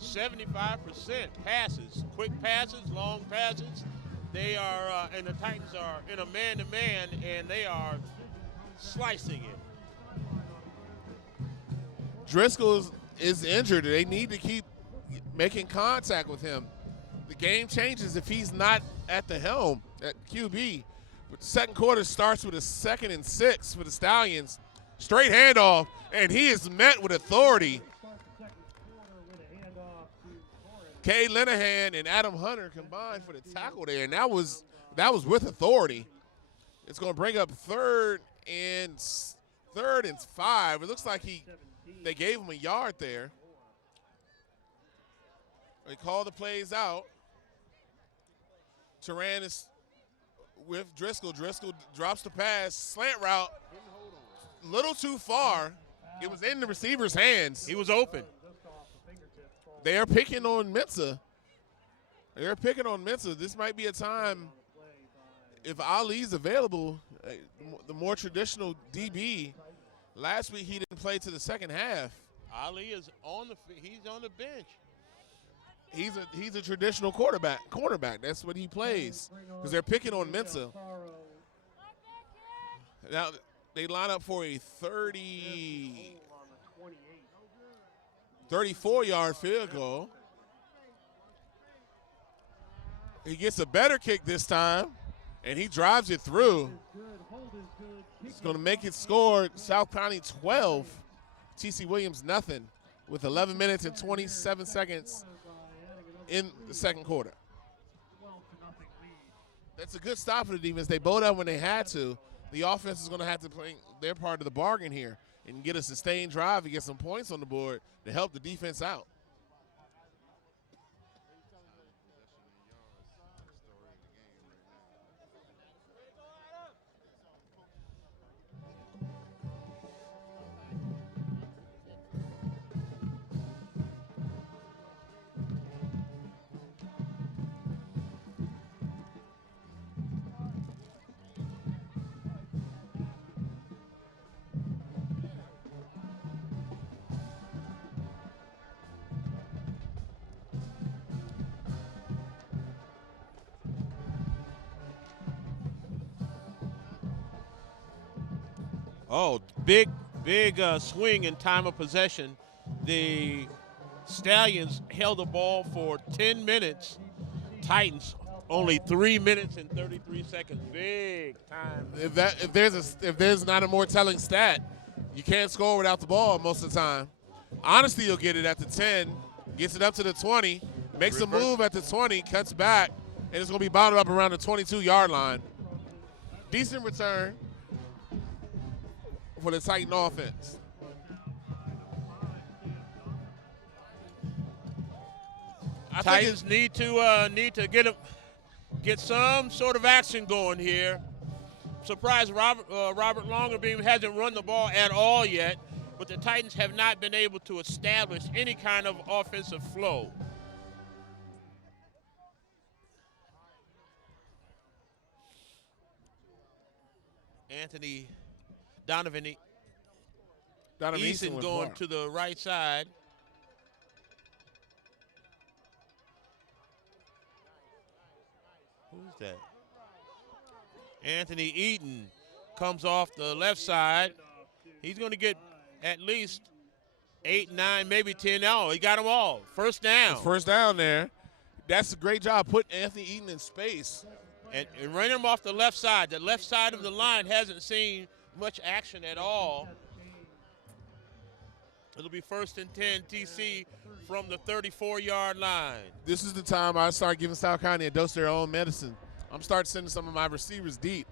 75% passes. Quick passes, long passes. They are, and the Titans are in a man-to-man, and they are slicing it. Driscoll is injured. They need to keep making contact with him. The game changes if he's not at the helm at QB. But the second quarter starts with a 2nd and 6 for the Stallions. Straight handoff, and he is met with authority. Kay Linehan and Adam Hunter combined for the tackle there, and that was with authority. It's going to bring up 3rd and 5. It looks like they gave him a yard there. They call the plays out. Turan is with Driscoll. Driscoll drops the pass, slant route. Little too far. It was in the receiver's hands. He was open. They are picking on Mensa. They're picking on Mensa. This might be a time, if Ali's available, the more traditional DB. Last week he didn't play to the second half. Ali is he's on the bench. He's a traditional cornerback. That's what he plays. Because they're picking on Mensa. Now, They line up for a 34-yard field goal. He gets a better kick this time, and he drives it through. He's going to make it score South County 12, TC Williams nothing, with 11 minutes and 27 seconds in the second quarter. That's a good stop for the defense. They bowed up when they had to. The offense is going to have to play their part of the bargain here and get a sustained drive and get some points on the board to help the defense out. Oh, big swing in time of possession. The Stallions held the ball for 10 minutes. Titans only 3 minutes and 33 seconds. Big time. If there's not a more telling stat, you can't score without the ball most of the time. Honesty will get it at the 10, gets it up to the 20, makes a move at the 20, cuts back, and it's going to be bottled up around the 22-yard line. Decent return for the Titan offense. Titans need to get some sort of action going here. Surprised Robert Longerbeam hasn't run the ball at all yet, but the Titans have not been able to establish any kind of offensive flow. Donovan Eason going to the right side. Who's that? Anthony Eaton comes off the left side. He's going to get at least 8, 9, maybe 10. Oh, he got them all. First down. First down there. That's a great job putting Anthony Eaton in space. And running him off the left side. The left side of the line hasn't seen much action at all. It'll be 1st and 10 TC from the 34-yard line. This is the time I start giving South County a dose of their own medicine. I'm starting sending some of my receivers deep.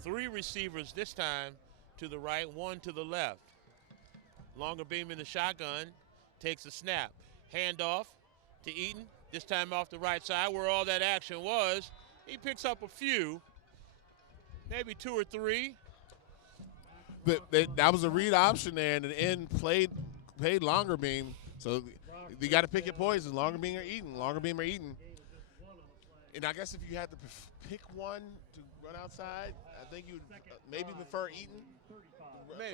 3 receivers this time to the right, 1 to the left. Longerbeam in the shotgun, takes a snap. Handoff to Eaton, this time off the right side where all that action was. He picks up a few, maybe 2 or 3. That was a read option there, and the end played Longerbeam. So you got to pick your poison, Longerbeam or Eaton. Longerbeam or Eaton. And I guess if you had to pick one to run outside, I think you would maybe prefer Eaton.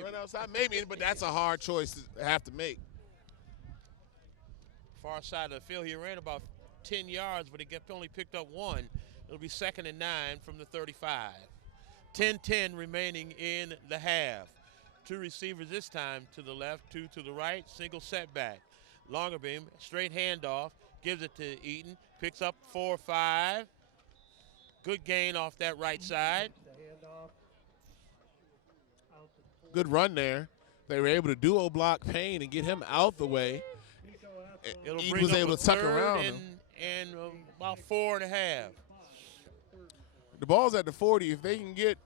Run outside, maybe, but that's a hard choice to have to make. Far side of the field, he ran about 10 yards, but he only picked up 1. It'll be 2nd and 9 from the 35. 10-10 remaining in the half. 2 receivers this time to the left, 2 to the right, single setback. Longerbeam, straight handoff, gives it to Eaton, picks up 4 or 5. Good gain off that right side. Good run there. They were able to duo block Payne and get him out the way. He was able to tuck around him. And about 4.5. The ball's at the 40. If they can get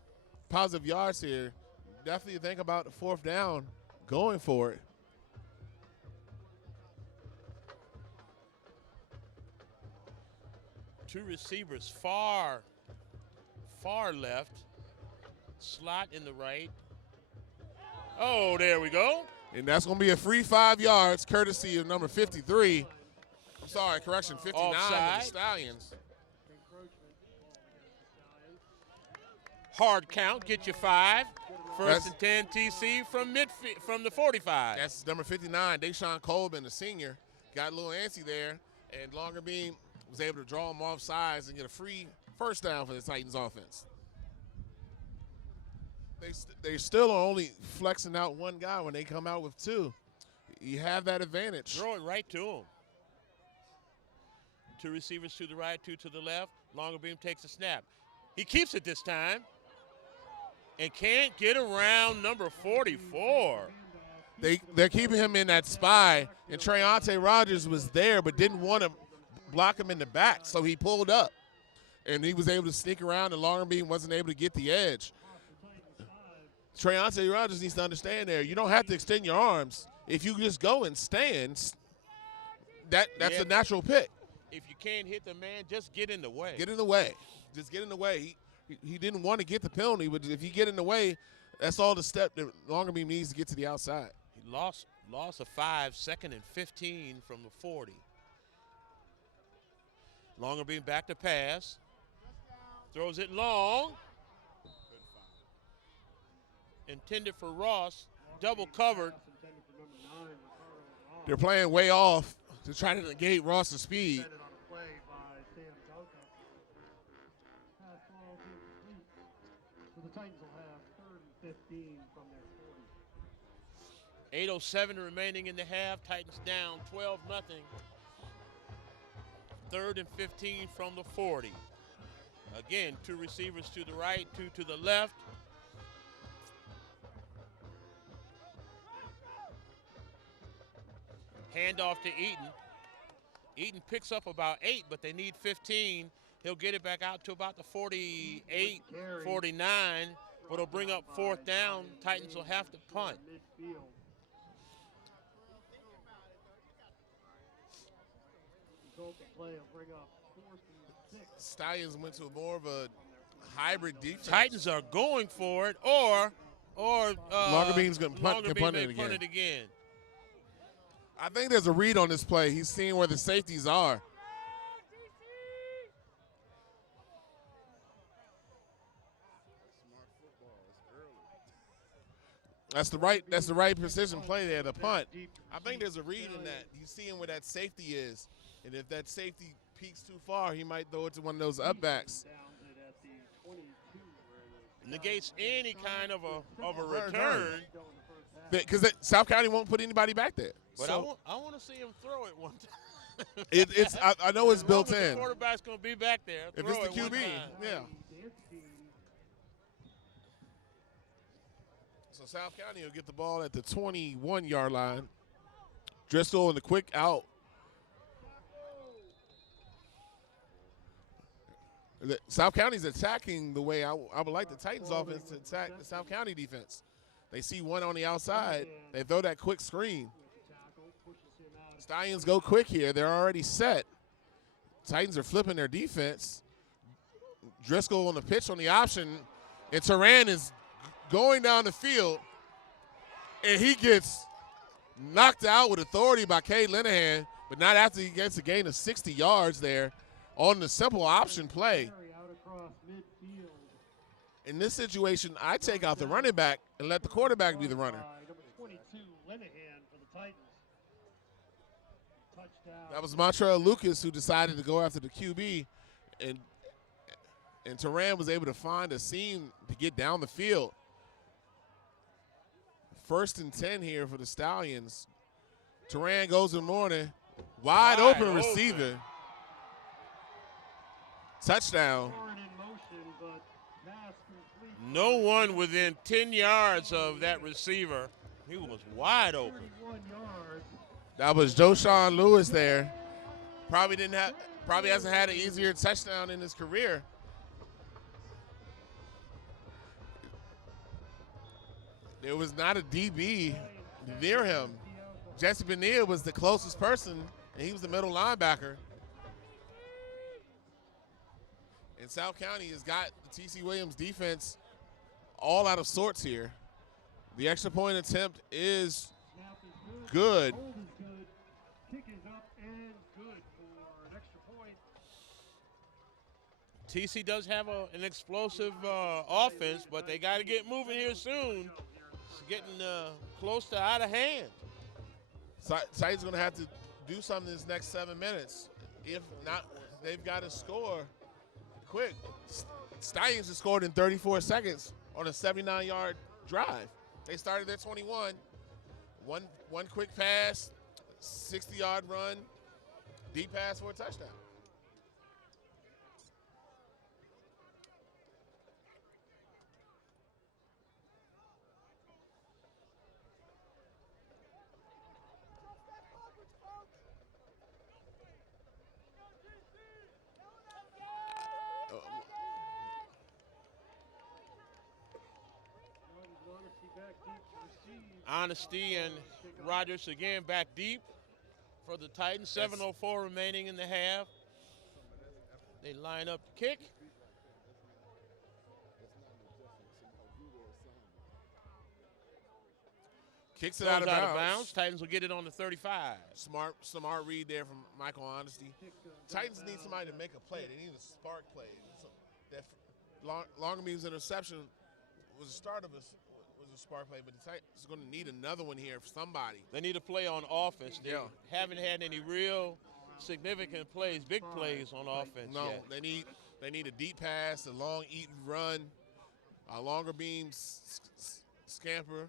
positive yards here, definitely think about the 4th down, going for it. Two receivers far left. Slot in the right. Oh, there we go. And that's going to be a free 5 yards, courtesy of number 53. I'm sorry, correction, 59 of the Stallions. Hard count, get you 5. 1st and 10 TC from the 45. That's number 59, Deshaun Colvin, the senior. Got a little antsy there, and Longerbeam was able to draw him off sides and get a free 1st down for the Titans offense. They still are only flexing out one guy when they come out with two. You have that advantage. Throw it right to him. Two receivers to the right, two to the left. Longer beam takes a snap. He keeps it this time and can't get around number 44. They're keeping him in that spy, and Treonte Rogers was there but didn't want to block him in the back, so he pulled up. And he was able to sneak around, and Longer Beam wasn't able to get the edge. Treonte Rogers needs to understand there, you don't have to extend your arms. If you just go and stand, that's a natural pick. If you can't hit the man, just get in the way. Get in the way. Just get in the way. He didn't want to get the penalty, but if you get in the way, that's all the step that Longer Beam needs to get to the outside. He lost a 5, 2nd and 15 from the 40. Longer Beam back to pass. Throws it long. Intended for Ross. Double covered. They're playing way off to try to negate Ross's speed. The Titans will have 3rd and 15 from their 40. 8:07 remaining in the half. Titans down 12-0. 3rd and 15 from the 40. Again, two receivers to the right, two to the left. Handoff to Eaton. Eaton picks up about 8, but they need 15. He'll get it back out to about the 48, 49, but it'll bring up 4th down. Titans will have to punt. Stallions went to more of a hybrid defense. Titans are going for it, or Longer Beam's going to punt it again. I think there's a read on this play. He's seeing where the safeties are. That's the right precision play there, the punt. I think there's a read in that. He's seeing where that safety is. And if that safety peeks too far, he might throw it to one of those upbacks. Negates any kind of a return. Because South County won't put anybody back there. But so, I want to see him throw it one time. I know it's built in. The quarterback's going to be back there. If it's the QB, yeah. So South County will get the ball at the 21-yard line. Driscoll in the quick out. South County's attacking the way I would like the Titans offense to attack the South County defense. They see one on the outside. They throw that quick screen. Stallions go quick here. They're already set. Titans are flipping their defense. Driscoll on the pitch on the option. And Turan is going down the field. And he gets knocked out with authority by Cade Linehan, but not after he gets a gain of 60 yards there on the simple option play. In this situation, I take out the running back and let the quarterback be the runner. That was Montrell Lucas who decided to go after the QB, and Turan was able to find a seam to get down the field. 1st and 10 here for the Stallions. Turan goes in the morning. Wide open receiver. Touchdown. No one within 10 yards of that receiver. He was wide open. That was Joshawn Lewis there. Probably hasn't had an easier touchdown in his career. There was not a DB near him. Jesse Bonilla was the closest person, and he was the middle linebacker. And South County has got the T.C. Williams defense all out of sorts here. The extra point attempt is good. TC does have an explosive offense, but they got to get moving here soon. It's getting close to out of hand. Titans going to have to do something in this next 7 minutes. If not, they've got to score quick. Stallions have scored in 34 seconds. on a 79-yard drive. They started at 21. One quick pass, 60-yard run, deep pass for a touchdown. Honesty and Rogers again back deep for the Titans. 7:04 remaining in the half. They line up the kick. Kicks it out of bounds. Titans will get it on the 35. Smart read there from Michael Honesty. Titans need somebody to make a play. They need a spark play. So that Longerbeam's interception was the start of a spark play, but the Titans are going to need another one here for somebody. They need a play on offense. They haven't had any real significant plays, big plays on offense yet. They need a deep pass, a long Eaton run, a Longerbeam scamper.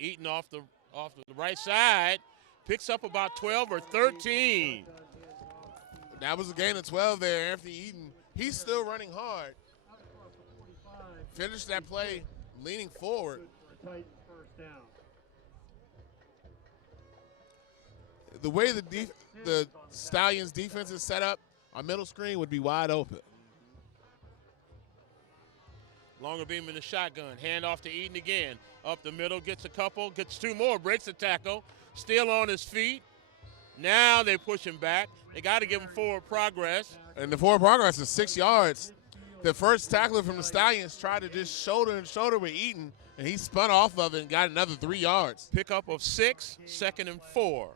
Eaton off the right side, picks up about 12 or 13. That was a gain of 12 there. Anthony Eaton, he's still running hard. Finished that play leaning forward. The way the Stallions defense is set up, our middle screen would be wide open. Longerbeam in the shotgun, hand off to Eaton again. Up the middle, gets a couple, gets two more, breaks the tackle, still on his feet. Now they push him back. They got to give him forward progress. And the forward progress is 6 yards. The first tackler from the Stallions tried to just shoulder and shoulder with Eaton, and he spun off of it and got another 3 yards. Pickup of 6, 2nd and 4.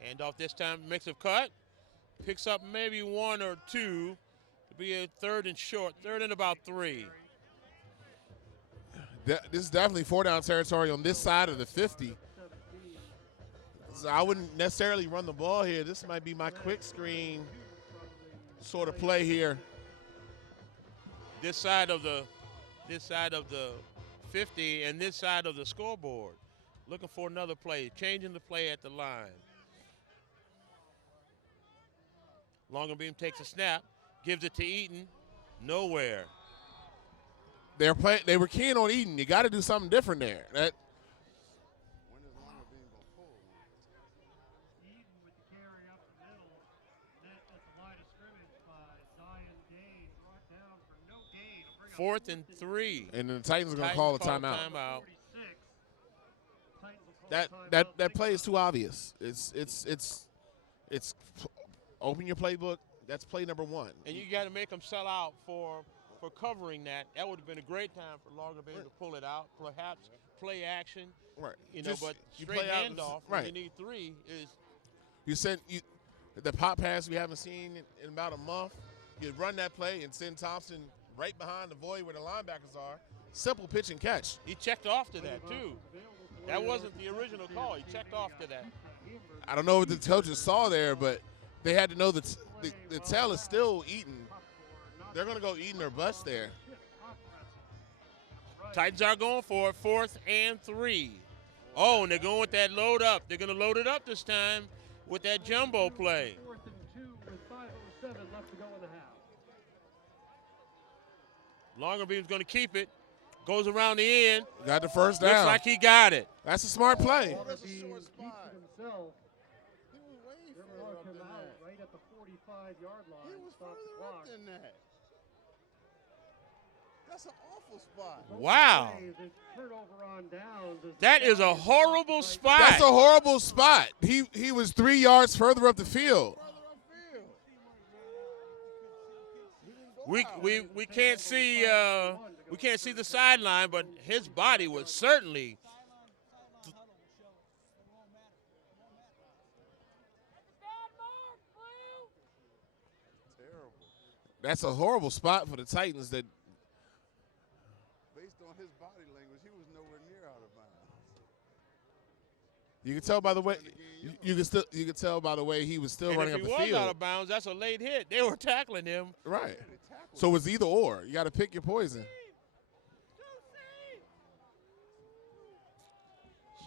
Hand off this time, makes a cut. Picks up maybe 1 or 2 to be a 3rd and short, 3rd and about 3. This is definitely 4-down territory on this side of the 50. So I wouldn't necessarily run the ball here. This might be my quick screen sort of play here. This side of the 50 and this side of the scoreboard. Looking for another play, changing the play at the line. Longerbeam takes a snap, gives it to Eaton, nowhere. They were keen on Eaton. You got to do something different there. When is Longerbeam going to pull? Eaton with the carry up the middle, net at the line of scrimmage by Zion Dane, brought down for no gain. 4th and 3. And then the Titans are going to call a timeout. That That play is too obvious. It's open your playbook. That's play number 1. And you got to make them sell out for covering that. That would have been a great time for Longerbeam to pull it out. Perhaps play action. Right. But straight handoff when you need 3 is. You said the pop pass we haven't seen in about a month. You run that play and send Thompson right behind the void where the linebackers are. Simple pitch and catch. He checked off to that too. That wasn't the original call. He checked off to that. I don't know what the coaches saw there, but they had to know that the tail is still Eaton. They're going to go Eaton or bust there. Titans are going for it, 4th and 3. Oh, and they're going with that load up. They're going to load it up this time with that jumbo play. 4th and 2 with 5:07 left to go in the half. Longerbeam's going to keep it. Goes around the end. Got the first down. Looks like he got it. That's a smart play. That's a short spot. Himself. He was way They're further marked up him than out that. right at the 45-yard line. He was Stop the further clock. up than that. That's an awful spot. Wow. The turnover on downs is That is a horrible spot. That's a horrible spot. He was 3 yards further up the field. Further upfield. We can't see the sideline, but his body was certainly. Terrible. That's a horrible spot for the Titans. That Based on his body language, he was nowhere near out of bounds. you can tell by the way you can tell by the way he was still And running if up he the was field. out of bounds, that's a late hit. They were tackling him. Right. So it's either or. You got to pick your poison.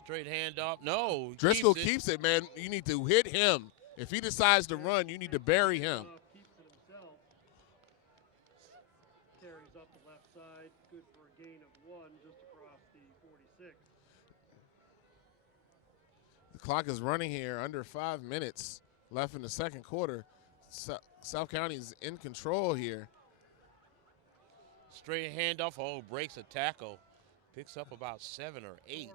Straight handoff. No. Driscoll keeps it, man. You need to hit him. If he decides to run, you need to bury him. Keeps it himself. Carries up the left side. Good for a gain of 1 just across the 46. The clock is running here. Under 5 minutes left in the second quarter. South County's in control here. Straight handoff. Oh, breaks a tackle. Picks up about 7 or 8.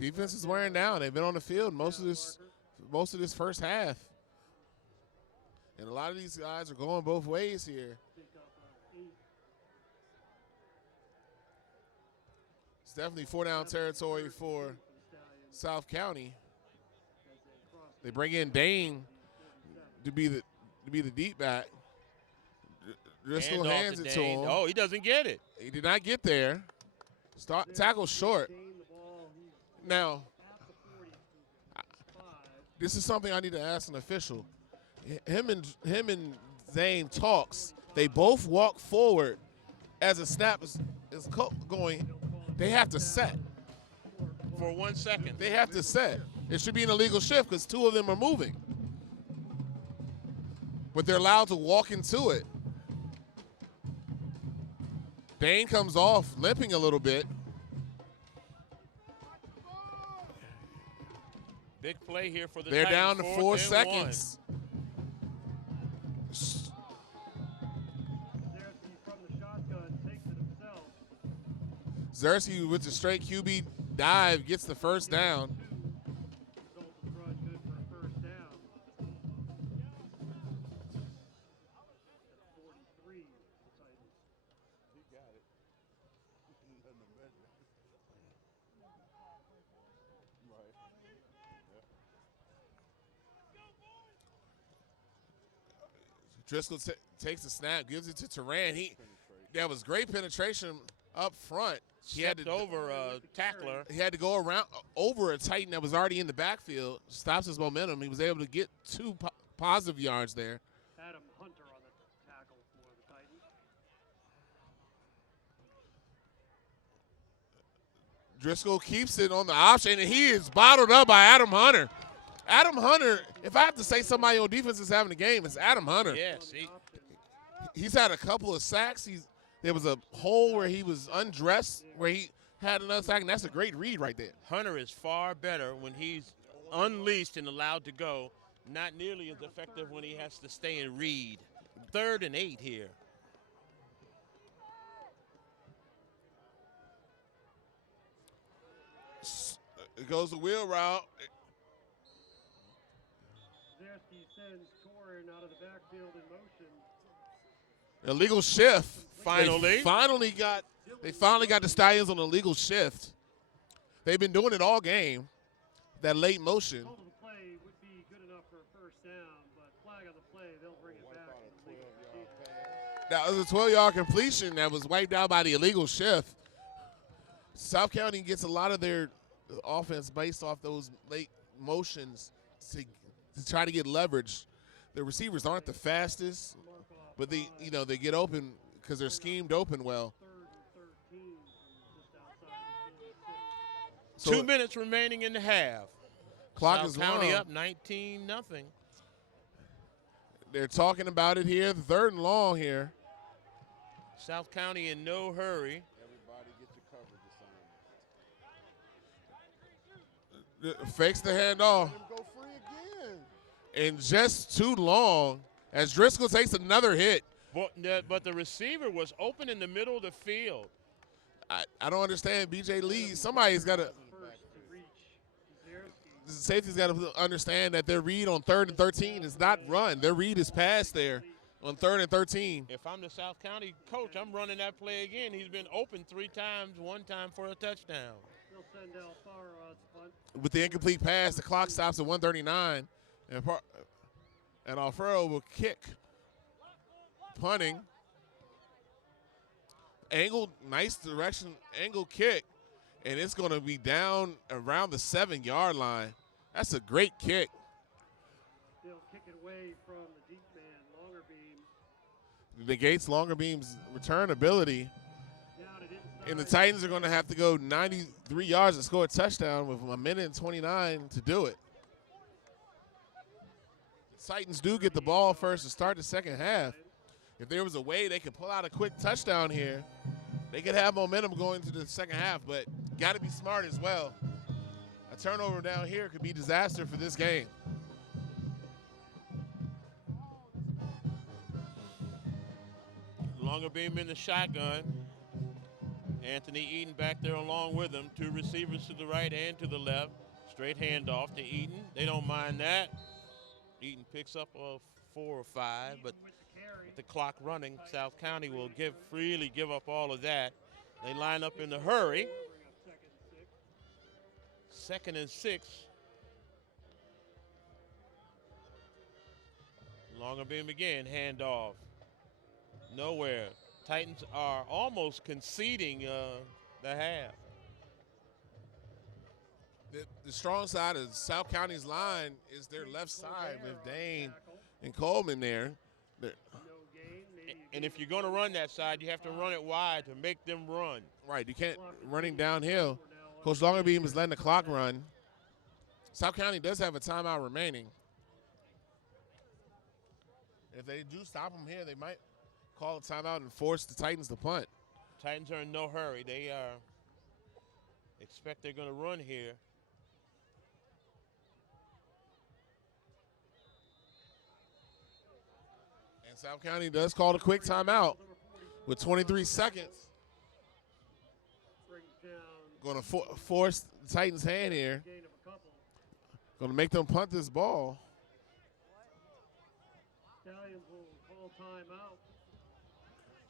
Defense is wearing down. They've been on the field most of this first half. And a lot of these guys are going both ways here. It's definitely 4-down territory for South County. They bring in Dane to be the deep back. Driscoll hands it to him. Oh, he doesn't get it. He did not get there. Tackle short. Now, this is something I need to ask an official. Him and Zane talks. They both walk forward as a snap is going. They have to set. For 1 second. They have to set. It should be an illegal shift because 2 of them are moving. But they're allowed to walk into it. Dane comes off limping a little bit. Big play here for the They're Titans. down to 4 seconds. Zersky from the shotgun takes it himself. Zersky with the straight QB dive gets the first down. Result of the run good for a first down. 43 the Titans. He got it. Nothing to measure. Right. Driscoll takes the snap, gives it to Turan. That was great penetration up front. He had to over a tackler. He had to go around over a Titan that was already in the backfield. Stops his momentum. He was able to get 2 positive yards there. Adam Hunter on the tackle for the Titans. Driscoll keeps it on the option, and he is bottled up by Adam Hunter. Adam Hunter, if I have to say somebody on defense is having a game, it's Adam Hunter. Yes, He's had a couple of sacks. There was a hole where he was undressed, where he had another sack, and that's a great read right there. Hunter is far better when he's unleashed and allowed to go. Not nearly as effective when he has to stay and read. 3rd and 8 here. It goes the wheel route. Zersky sends Corin out of the backfield in motion. Illegal shift. Finally. They finally got the Stallions on a legal shift. They've been doing it all game. That late motion. Hold of the play would be good enough for a first down, but flag on the play, they'll bring it back to the legal procedure. That was a 12-yard completion that was wiped out by the illegal shift. South County gets a lot of their offense based off those late motions to try to get leverage. The receivers aren't the fastest, but they get open because they're schemed open well. 3rd and 13 from just outside the 46. 2 minutes remaining in the half. Clock South is County long. up 19-0. They're talking about it here. 3rd and long here. South County in no hurry. Everybody get your coverage assignment. Fakes the handoff. Let him go free again. And just too long as Driscoll takes another hit. But the receiver was open in the middle of the field. I don't understand B.J. Lee. Somebody's got to First to reach Zersky. – the safety's got to understand that their read on 3rd and 13 is not run. Their read is pass there on 3rd and 13. If I'm the South County coach, I'm running that play again. He's been open 3 times, 1 time for a touchdown. They'll send Alfaro punt. With the incomplete pass, the clock stops at 1:39, and Alfaro will kick. Punting. Angled, nice direction, angle kick, and it's going to be down around the 7-yard line. That's a great kick. They'll kick it away from the deep man, longer beam. Negates longer beam's return ability. And the Titans are going to have to go 93 yards to score a touchdown with 1:29 to do it. The Titans do get the ball first to start the second half. If there was a way they could pull out a quick touchdown here, they could have momentum going to the second half, but got to be smart as well. A turnover down here could be disaster for this game. Longer beam in the shotgun. Anthony Eaton back there along with him. 2 receivers to the right and to the left. Straight handoff to Eaton. They don't mind that. Eaton picks up a 4 or 5, but with the clock running, South County will freely give up all of that. They line up in a hurry. 2nd and 6. Longer beam again, handoff. Nowhere. Titans are almost conceding the half. The strong side of South County's line is their left side with Dane and Coleman there. And if you're going to run that side, you have to run it wide to make them run. Right, you can't running downhill. Coach Longerbeam is letting the clock run. South County does have a timeout remaining. If they do stop them here, they might call a timeout and force the Titans to punt. Titans are in no hurry. They expect they're going to run here. And South County does call a quick timeout with 23 seconds. Going to force the Titans' hand here. Going to make them punt this ball. Stallions will call timeout.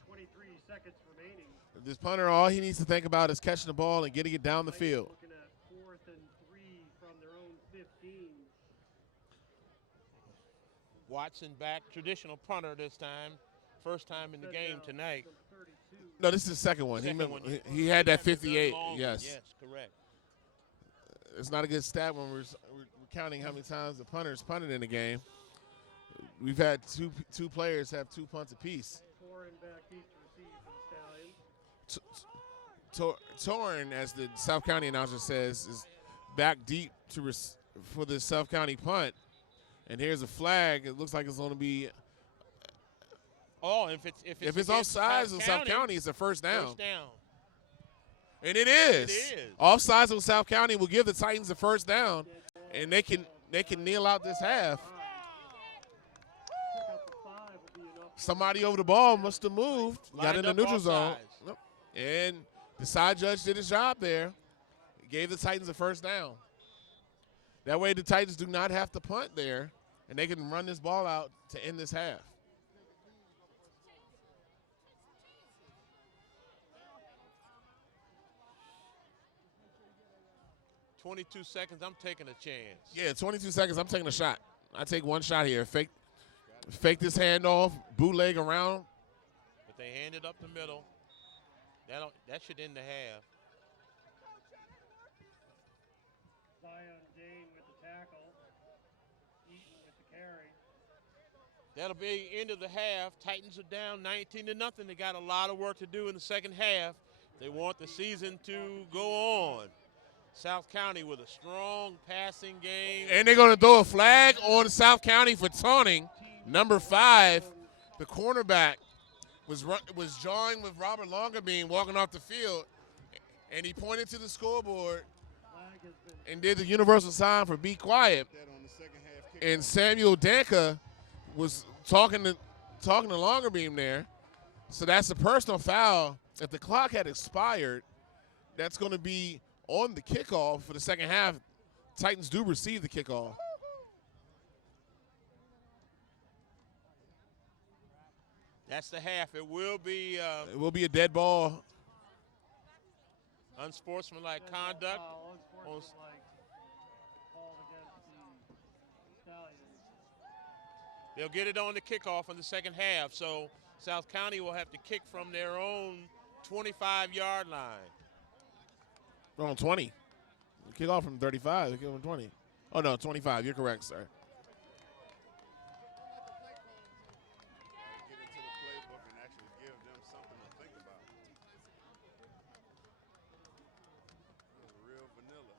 23 seconds remaining. This punter, all he needs to think about is catching the ball and getting it down the field. Looking at 4th and 3 from their own 15. Watson back, traditional punter this time. First time in the game tonight. No, this is the second one. He had that 58. Yes. Yes, correct. It's not a good stat when we're counting how many times the punter's punted in the game. We've had two players have 2 punts apiece. Torn, as the South County announcer says, is back deep for the South County punt. And here's a flag. It looks like it's going to be. Oh, if it's offsides of South County, it's a first down. First down. And it is. It is. Offsides of South County will give the Titans a first down, and they can kneel out this half. Somebody over the ball must have moved. Got in the neutral zone. And the side judge did his job there. Gave the Titans a first down. That way the Titans do not have to punt there, and they can run this ball out to end this half. "22 seconds, I'm taking a chance." Yeah, 22 seconds, I'm taking a shot. I take one shot here. Fake this handoff, bootleg around. But they hand it up the middle. That should end the half. Dane with the tackle. Eaton with the carry. That'll be end of the half. Titans are down 19-0. They got a lot of work to do in the second half. They want the season to go on. South County with a strong passing game. And they're going to throw a flag on South County for taunting. Number 5, the cornerback, was jawing with Robert Longerbeam walking off the field, and he pointed to the scoreboard and did the universal sign for be quiet. And Samuel Danka was talking to Longerbeam there. So that's a personal foul. If the clock had expired, that's going to be on the kickoff for the second half. Titans do receive the kickoff. That's the half. It will be a dead ball. unsportsmanlike conduct. Unsportsmanlike called against the Stallions. They'll get it on the kickoff in the second half. So South County will have to kick from their own 25-yard line. We're on 20. Kick off from 35. They kick from 20. Oh, no, 25. You're correct, sir. Get into the playbook and actually give them something to think about. That's real vanilla.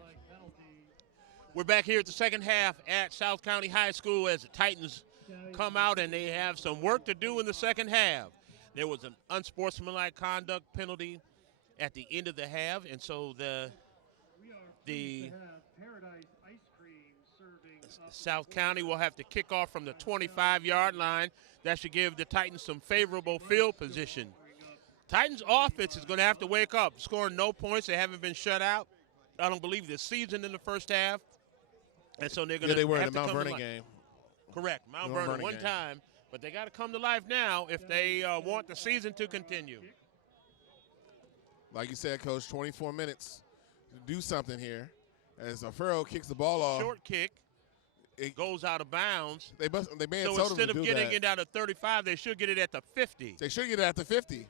Like penalty. We're back here at the second half at South County High School as the Titans come out and they have some work to do in the second half. There was an unsportsmanlike conduct penalty at the end of the half, and so the Paradise Ice Cream serving South County will have to kick off from the 25-yard line. That should give the Titans some favorable field position. Titans offense is going to have to wake up, scoring no points. They haven't been shut out, I don't believe, this season in the first half. And so they're going to they were have in the to Mount come to Vernon life. game. Correct, Mount Mount Vernon Vernon one game. time, but they got to come to life now if they want the season to continue. Like you said, Coach, 24 minutes to do something here. As Alfaro kicks the ball off. Short kick, it goes out of bounds. They may have So told them instead to of do getting that. it out of 35, they should get it at the 50. They should get it at the 50.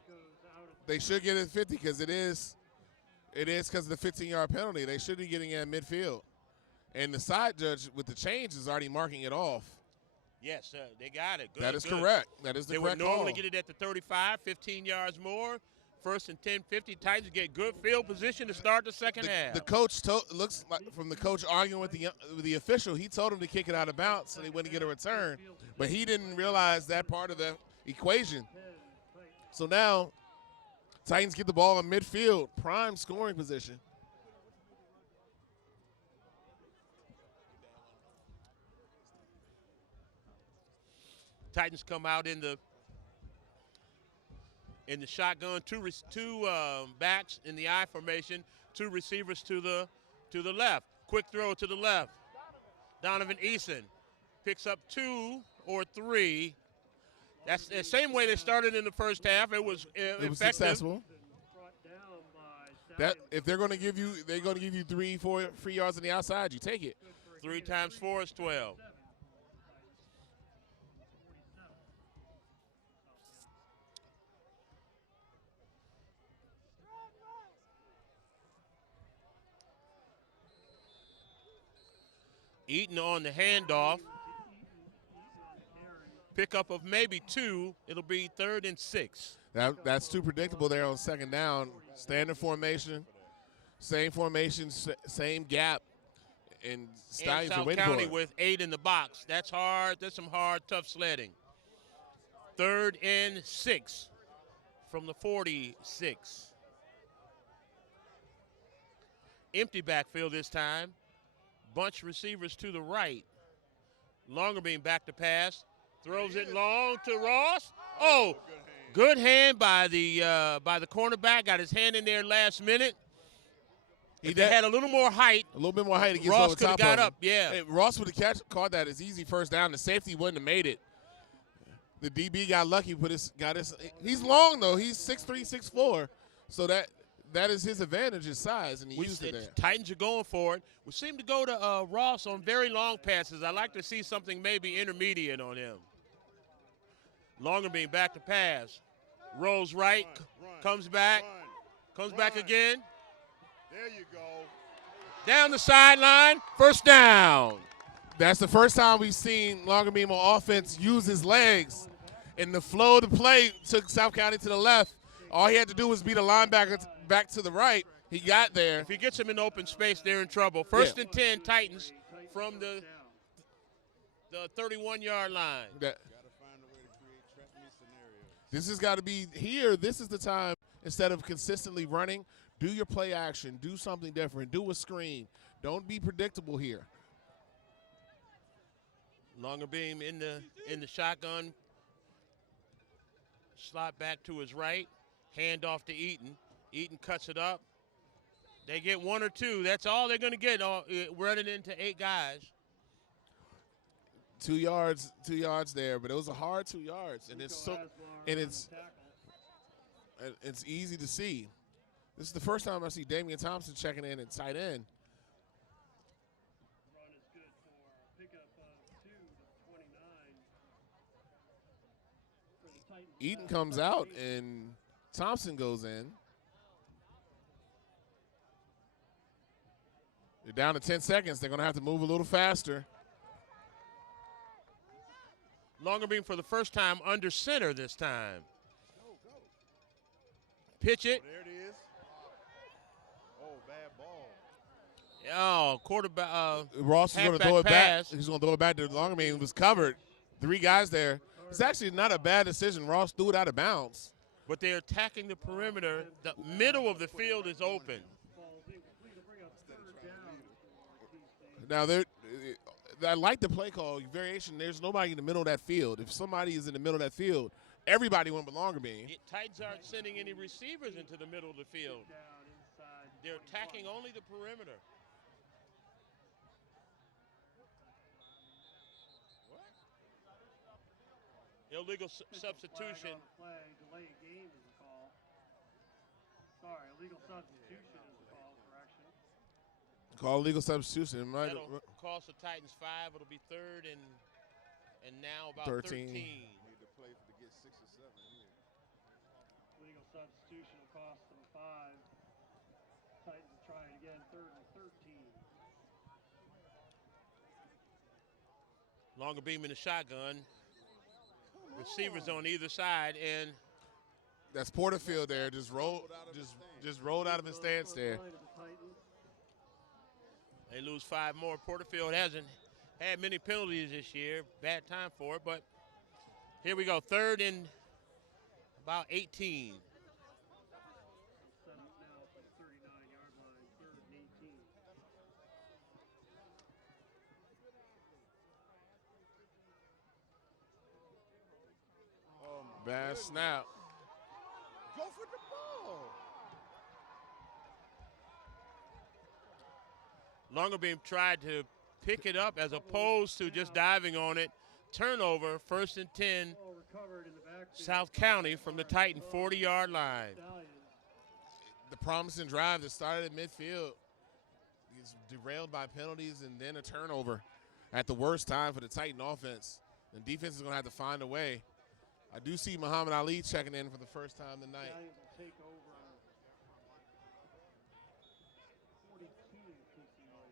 They should get it at 50 because it is because of the 15-yard penalty. They should be getting it at midfield. And the side judge with the change is already marking it off. Yes, they got it. Good, That is good. correct. That is the They correct would normally call. get it at the 35, 15 yards more. First and 10, 50. Titans get good field position to start the second half. The coach looks like from the coach arguing with the official. He told him to kick it out of bounds so they wouldn't get a return, but he didn't realize that part of the equation. So now, Titans get the ball in midfield, prime scoring position. Titans come out in the shotgun, two backs in the I formation, two receivers to the left. Quick throw to the left. Donovan Eason picks up 2 or 3. That's the same way they started in the first half. It was effective. Successful. Brought down by That Stallions. if they're going to give you 3, 4 free yards on the outside, you take it. 3 times 4 is 12. Eaton on the handoff. Pickup of maybe 2. It'll be 3rd and 6. That's too predictable there on second down. Standard formation, same formation, same gap, and Stallions are South waiting County for it. with 8 in the box. That's hard. That's some hard, tough sledding. 3rd and 6 from the 46. Empty backfield this time. Bunch receivers to the right. Longer being back to pass. Throws it long to Ross. Oh, good hand by the cornerback. Got his hand in there last minute. If they had a little more height, A little bit more height. It gets Ross over could have top got of him. up. Yeah. Hey, Ross would have caught that as easy first down. The safety wouldn't have made it. The DB got lucky. He's long though. He's 6'3", 6'4", so that is his advantage, his size, and he used it there. Titans are going for it. We seem to go to Ross on very long passes. I like to see something maybe intermediate on him. Longer being back to pass. Rolls right, comes back, comes back again. There you go. Down the sideline, first down. That's the first time we've seen Longerbeam on offense use his legs. And the flow of the play took South County to the left. All he had to do was beat a linebacker back to the right. He got there. If he gets him in open space, they're in trouble. First and 10, Titans from the 31-yard line. That, Got to find a way to create trap me scenarios. this has got to be here. This is the time, instead of consistently running, do your play action. Do something different. Do a screen. Don't be predictable here. Longer beam in the shotgun. Slot back to his right. Hand off to Eaton. Eaton cuts it up. They get 1 or 2. That's all they're going to get running into 8 guys. 2 yards there, but it was a hard 2 yards, and it's easy to see. This is the first time I see Damian Thompson checking in at tight end. Run is good for a pickup of 2 to 29. For the Titans. Eaton comes out, and Thompson goes in. They're down to 10 seconds. They're going to have to move a little faster. Longerbeam for the first time under center this time. Pitch it. Oh, there it is. Oh, bad ball. Oh, quarterback. Ross is going to throw it pass. back. He's going to throw it back to Longerbeam. It was covered. 3 guys there. It's actually not a bad decision. Ross threw it out of bounds. But they're attacking the perimeter. The middle of the field is open. Now, I like the play call variation. There's nobody in the middle of that field. If somebody is in the middle of that field, everybody went with Longerbeam. Titans aren't sending any receivers into the middle of the field. They're attacking only the perimeter. Illegal substitution. Delay game is a call. Sorry, illegal substitution is a call. Correction. Call legal substitution. That'll cost the Titans 5. It'll be 3rd and now about 13. Need to play to get 6 or 7 here. Legal substitution will cost them 5. Titans will try it again. 3rd and 13. Longerbeam in the shotgun. Receivers on either side, and that's Porterfield there. Just rolled out of his stance there. They lose 5 more. Porterfield hasn't had many penalties this year. Bad time for it, but here we go. 3rd and about 18. Set up now for the 39-yard line. 3rd and 18. Bad snap. Go for the ball. Longerbeam tried to pick it up as opposed to just diving on it. Turnover, 1st and 10, South County from the Titan 40-yard line. The promising drive that started at midfield is derailed by penalties and then a turnover at the worst time for the Titan offense. And defense is going to have to find a way. I do see Muhammad Ali checking in for the first time tonight. Stallions will take over 42 PCA.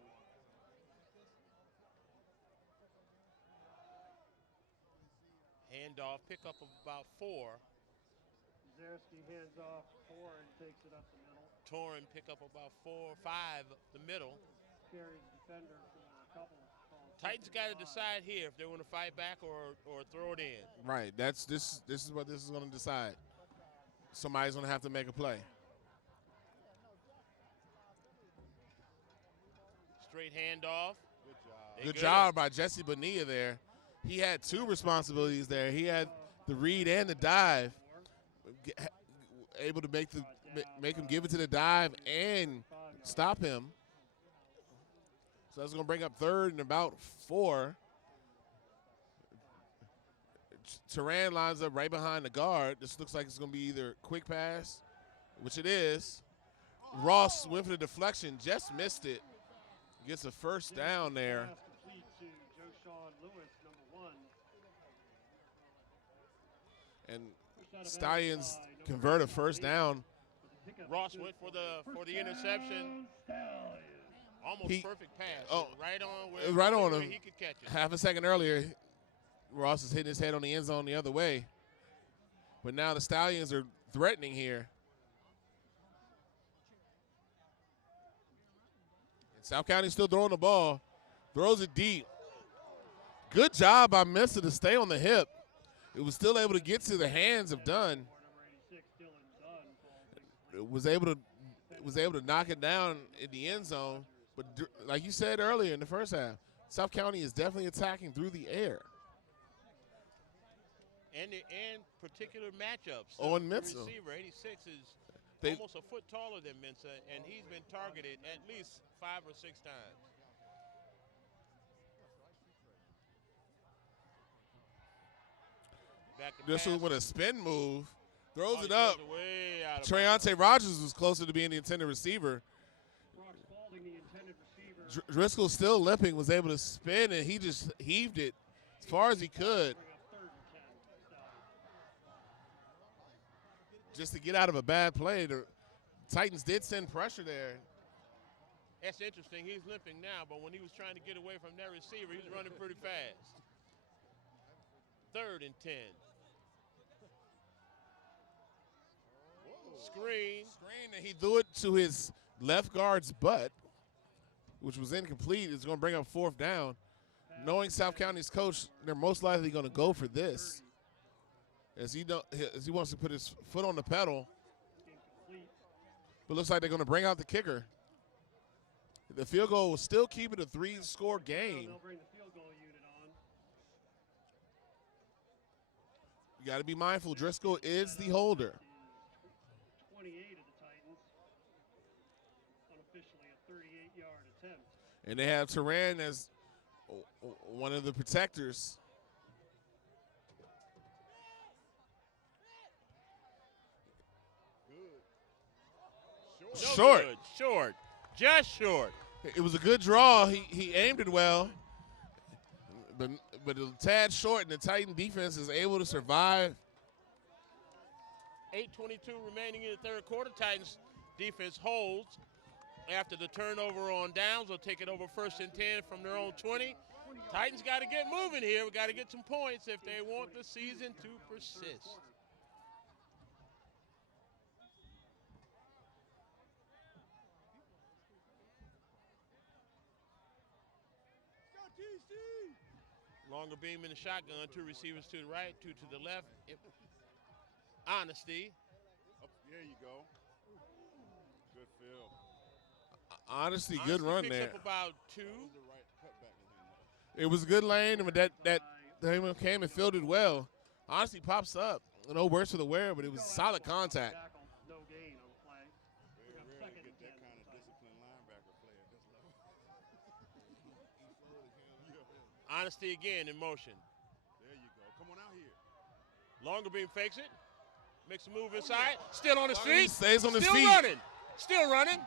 Handoff, pickup of about 4. Zarski hands off 4 and takes it up the middle. Torrin pick up about 4 or 5 the middle. Carries defender for a couple. Titans got to decide here if they want to fight back or throw it in. Right. This is what this is going to decide. Somebody's going to have to make a play. Straight handoff. Good job by Jesse Bonilla there. He had 2 responsibilities there. He had the read and the dive. Able to make him give it to the dive and stop him. So that's going to bring up 3rd and about 4. Turan lines up right behind the guard. This looks like it's going to be either quick pass, which it is. Ross went for the deflection, just missed it. Gets a first down there. And Stallions convert a first down. Ross went for the interception. Almost perfect pass. Right on him. He could catch it. Half a second earlier, Ross is hitting his head on the end zone the other way. But now the Stallions are threatening here. And South County's still throwing the ball. Throws it deep. Good job by Mensa to stay on the hip. It was still able to get to the hands of Dunn. It was able to knock it down in the end zone. But like you said earlier in the first half, South County is definitely attacking through the air. And particular matchups. Owen Mitchell. Receiver 86 is almost a foot taller than Mensah, and he's been targeted at least 5 or 6 times. This was with a spin move. Throws Oh, it up. Way out of Treonte Rogers was closer to being the intended receiver. Brock Spalding, the intended receiver. Driscoll still limping, was able to spin, and he just heaved it as far as he could. Bring up 3rd and 10. Just to get out of a bad play. The Titans did send pressure there. That's interesting. He's limping now, but when he was trying to get away from that receiver, he was running pretty fast. 3rd and 10. Screen, And he threw it to his left guard's butt, which was incomplete. It's going to bring up 4th down. Knowing South County's coach, they're most likely going to go for this, as he wants to put his foot on the pedal. Incomplete. But looks like they're going to bring out the kicker. The field goal will still keep it a 3-score game. They'll bring the field goal unit on. You got to be mindful. Driscoll is the holder. 28 of the Titans. Unofficially a 38-yard attempt. And they have Turan as one of the protectors. no Short. good. Short. Just short. It was a good draw. He aimed it well, but a tad short, and the Titan defense is able to survive. 8:22 remaining in the 3rd quarter. Titans defense holds after the turnover on downs. They'll take it over 1st and 10 from their own 20. Titans got to get moving here. We got to get some points if they want the season to persist. Longer beam in the shotgun. 2 receivers to the right, 2 to the left. Honesty. There you go. Good field. Honestly, good run picks there. up about 2. The right cutback is in there. It was a good lane, but that came and fielded well. Honestly, pops up. No worse for the wear, but it was solid contact. Tackle, no gain on the play. Very Got rarely 2nd get and that 10 kind of for the Titans. disciplined linebacker play at this level. Honesty again in motion. There you go. Come on out here. Longer beam fakes it. Makes a move inside. Still on his Longer beam feet. stays on his Still feet. running. Still running.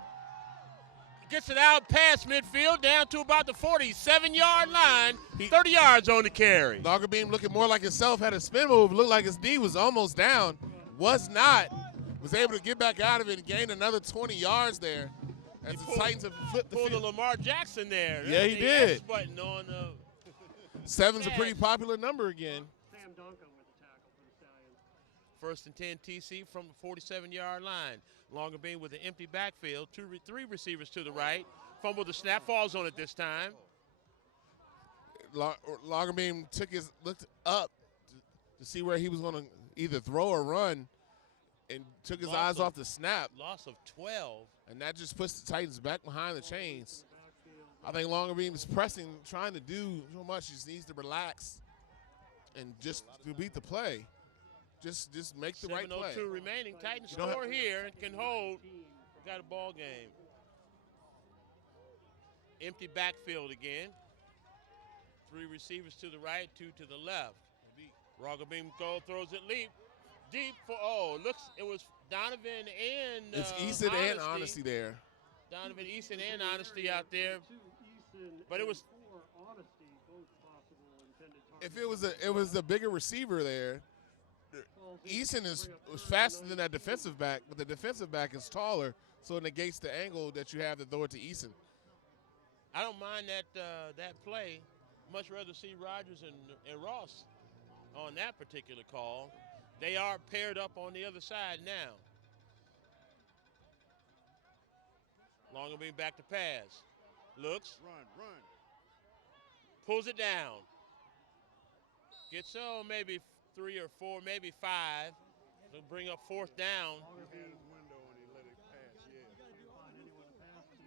Gets it out past midfield down to about the 47-yard line. 30 yards on the carry. Lagerbeam looking more like himself, had a spin move, looked like his knee was almost down. Was not. Was able to get back out of it and gain another 20 yards there. As the Titans have flipped the Pulled a field. Lamar Jackson there. Yeah, he The did. X button on the 7's a pretty popular number again. Sam Duncan with the tackle for the Stallions. 1st and 10 TC from the 47-yard line. Longer beam with an empty backfield. 3 receivers to the right. Fumble the snap, falls on it this time. Lagerbeam looked up to see where he was going to either throw or run, and took his eyes off the snap. Loss of 12. And that just puts the Titans back behind the chains. I think Lagerbeam is pressing, trying to do so much. He just needs to relax and just to beat the play. Just make the right play. 7:02 remaining. Titans don't score here and can hold. Got a ball game. Empty backfield again. 3 receivers to the right, 2 to the left. Lagerbeam throws it deep for it was Donovan and It's Easton and Honesty there. Donovan Easton and Honesty out there. But it was If it was a bigger receiver there, Easton was faster than that defensive back, but the defensive back is taller, so it negates the angle that you have to throw it to Easton. I don't mind that play. Much rather see Rogers and Ross on that particular call. They are paired up on the other side now. Lagerbeam back to pass. Looks. Run. Pulls it down. Gets maybe 3 or 4, maybe 5. To bring up 4th down. He had his window and he let it pass, yeah. Find anyone to pass to,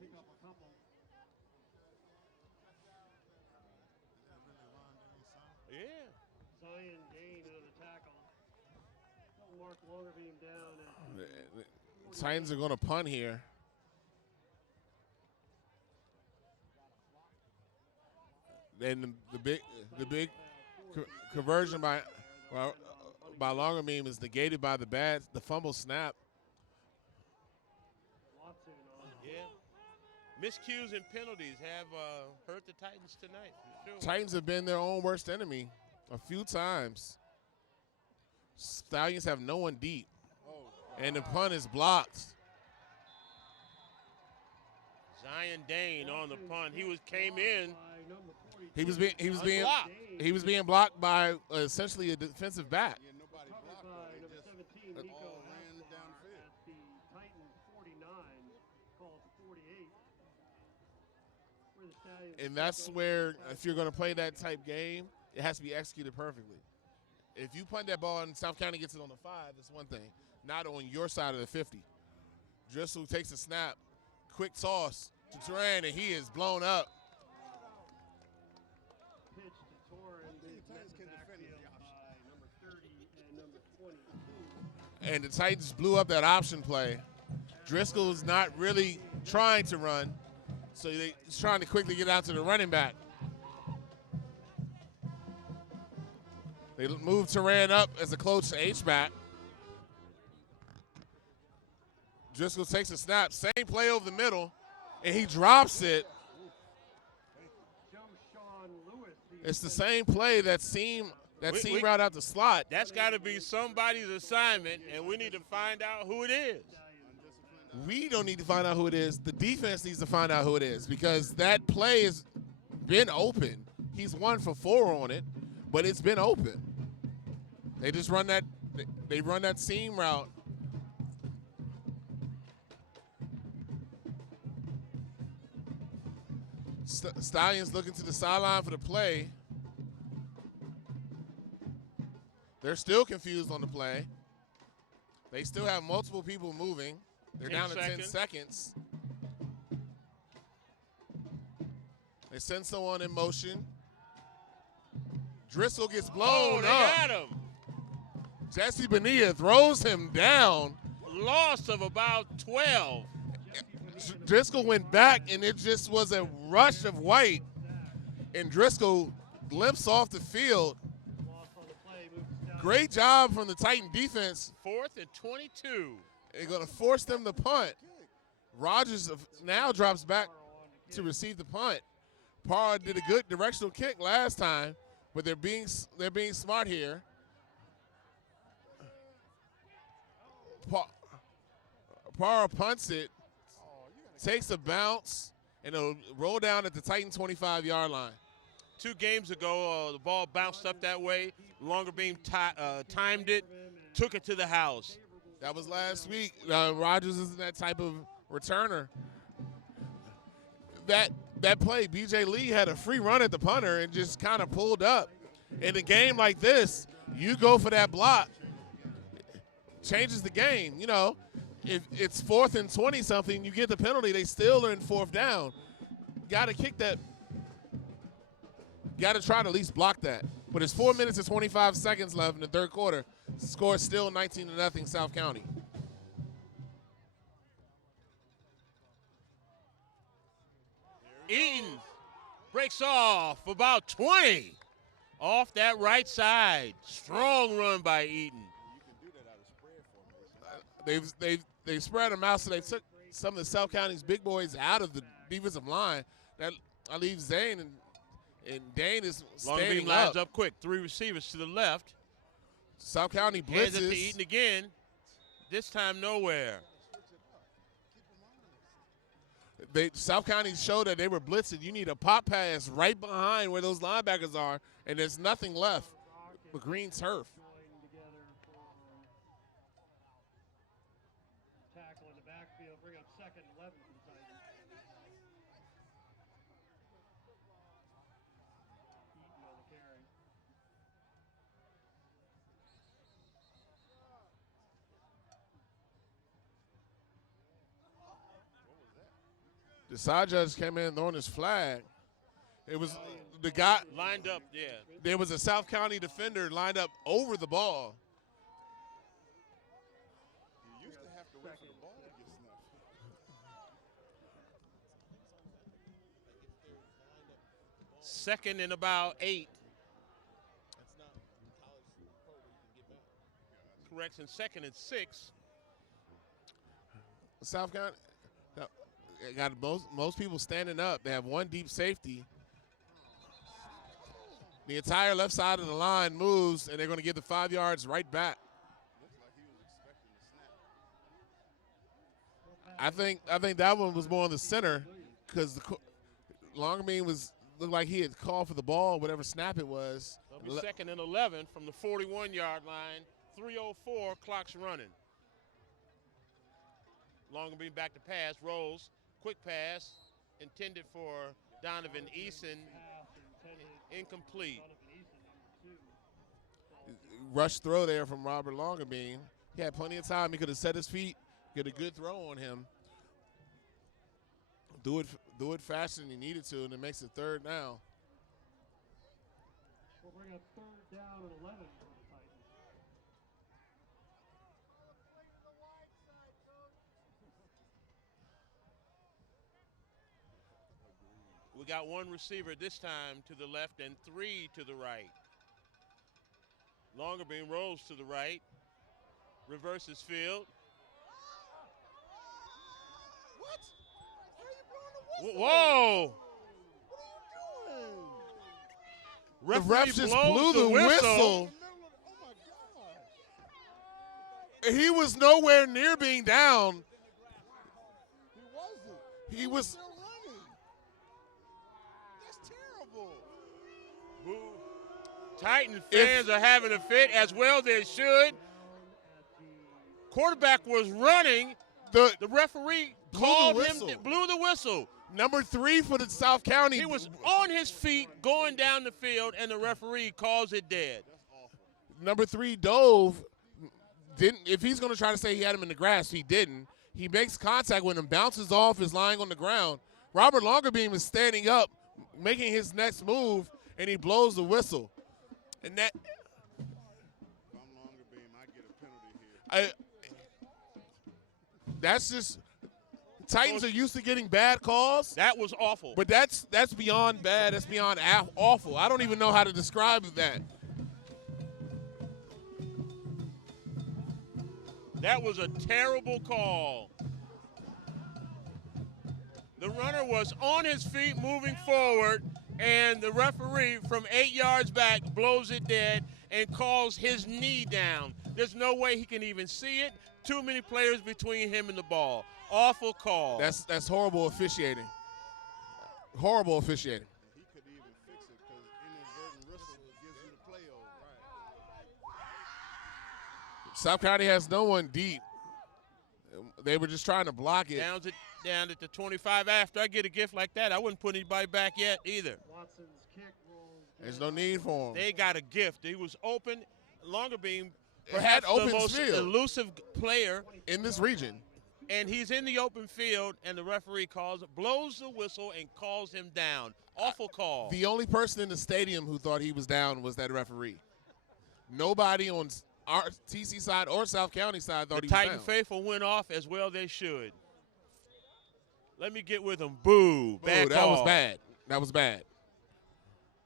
pick up a couple. Yeah. Zion Dane of the tackle. mark longer beam down. The Titans are going to punt here. And the big conversion by longer beam is negated by the fumble snap. Watson on. Yeah. Miscues and penalties have hurt the Titans tonight, for sure. Titans have been their own worst enemy a few times. Stallions have no one deep. And the punt is blocked. Zion Dane on the punt. Came in. He was being blocked by essentially a defensive back. Yeah, nobody blocked By him. number They 17, just Nico all ran Haslar downfield. at the Titan 49, called 48. Where the Stallions And that's where, if you're going to play that type game, it has to be executed perfectly. If you punt that ball and South County gets it on the 5, that's one thing. Not on your side of the 50. Driscoll takes a snap, quick toss to Turan, and he is blown up. pitch to Torrin, think the Titans met in can the defend the backfield option. by number 30 and number 22. And the Titans blew up that option play. Driscoll's not really trying to run, so he's trying to quickly get out to the running back. They moved Turan up as a close H-back. Driscoll takes a snap, same play over the middle, and he drops it. Joe Sean Lewis. It's the same play that seam route out the slot. That's got to be somebody's assignment, and we need to find out who it is. We don't need to find out who it is. The defense needs to find out who it is because that play has been open. He's 1 for 4 on it, but it's been open. They just run that. They run that seam route. Stallions looking to the sideline for the play. They're still confused on the play. They still have multiple people moving. They're down to 10 seconds. They send someone in motion. Driscoll gets blown they up. got him. Jesse Bonilla throws him down. Loss of about 12. Driscoll went back, and it just was a rush of white. And Driscoll limps off the field. Lost on the play, moved to Stallions. Great job from the Titan defense. 4th and 22. They're going to force them to punt. Rogers now drops back to receive the punt. Parra did a good directional kick last time, but they're being smart here. Parra punts it, takes a bounce, and it'll roll down at the Titan 25-yard line. 2 games ago, the ball bounced up that way. Longer beam timed it, took it to the house. That was last week. Rogers isn't that type of returner. That play, B.J. Lee had a free run at the punter and just kind of pulled up. In a game like this, you go for that block. Changes the game. You know, if it's 4th and 20-something, you get the penalty. They still are in 4th down. Got to kick that. Got to try to at least block that. But it's 4 minutes and 25 seconds left in the 3rd quarter. Score is still 19-0 South County. Eaton breaks off about 20 off that right side. Strong run by Eaton. You can do that out of spread formation. They've spread them out, so they took some of the South County's big boys out of the defensive line. That leaves Zane, and Dane is Long beam standing lines up. up quick. 3 receivers to the left. South County Hands it to blitzes. Eaton again. This time nowhere. South County showed that they were blitzing. You need a pop pass right behind where those linebackers are, and there's nothing left but green turf. Join together for tackle in the backfield, bring up 2nd and 11 for the Titans. Eaton on the carry. The side judge came in throwing his flag. It was the guy. Lined up, yeah. There was a South County defender lined up over the ball. Second and about 8. Correction, second and 6. South Carolina got most people standing up. They have one deep safety. The entire left side of the line moves, and they're going to give the 5 yards right back. I think that one was more in the center because Longerbeam looked like he had called for the ball, whatever snap it was. They'll be second and 11 from the 41-yard line. 3:04, clock's running. Longerbeam back to pass, rolls, quick pass, intended for Donovan Eason, incomplete. Rush throw there from Robert Longerbeam. He had plenty of time. He could have set his feet, get a good throw on him. Do it faster than he needed to, and it makes it third now. We'll bring a third down and 11 for the Titans. We got one receiver this time to the left and 3 to the right. Longerbeam rolls to the right, reverses field. What? How are you blowing the whistle? Whoa! The Referee ref just blows blew the whistle. Oh my God. He was nowhere near being down. He wasn't. He was. Still running. That's terrible. Titan fans are having a fit, as well they should. Quarterback was running. The The referee Blew the called whistle. him, blew the whistle. number 3 for the South County. He was on his feet going down the field, and the referee calls it dead. Number 3 dove. Didn't. If he's going to try to say he had him in the grass, he didn't. He makes contact with him, bounces off, is lying on the ground. Robert Longerbeam is standing up, making his next move, and he blows the whistle. And that, If I'm Longerbeam, I get a penalty here. that's just. Titans are used to getting bad calls, That was awful. but that's beyond bad. That's beyond awful. I don't even know how to describe that. That was a terrible call. The runner was on his feet moving forward, and the referee from 8 yards back blows it dead and calls his knee down. There's no way he can even see it. Too many players between him and the ball. Awful call. That's horrible officiating. Horrible officiating. He could even fix it because inadvertent whistle gives you the play over. South County has no one deep. They were just trying to block it. Down at the 25. After I get a gift like that, I wouldn't put anybody back yet either. Watson's kick rolls. There's no need for him. They got a gift. He was open. Longerbeam, It had perhaps the open most field elusive player, in this region. and he's in the open field, and the referee blows the whistle and calls him down. Awful call. The only person in the stadium who thought he was down was that referee. Nobody on our TC side or South County side thought The he was Titan down. faithful went off as well they should. Let me get with him. Boo. Ooh, Bad that call. was bad. That was bad.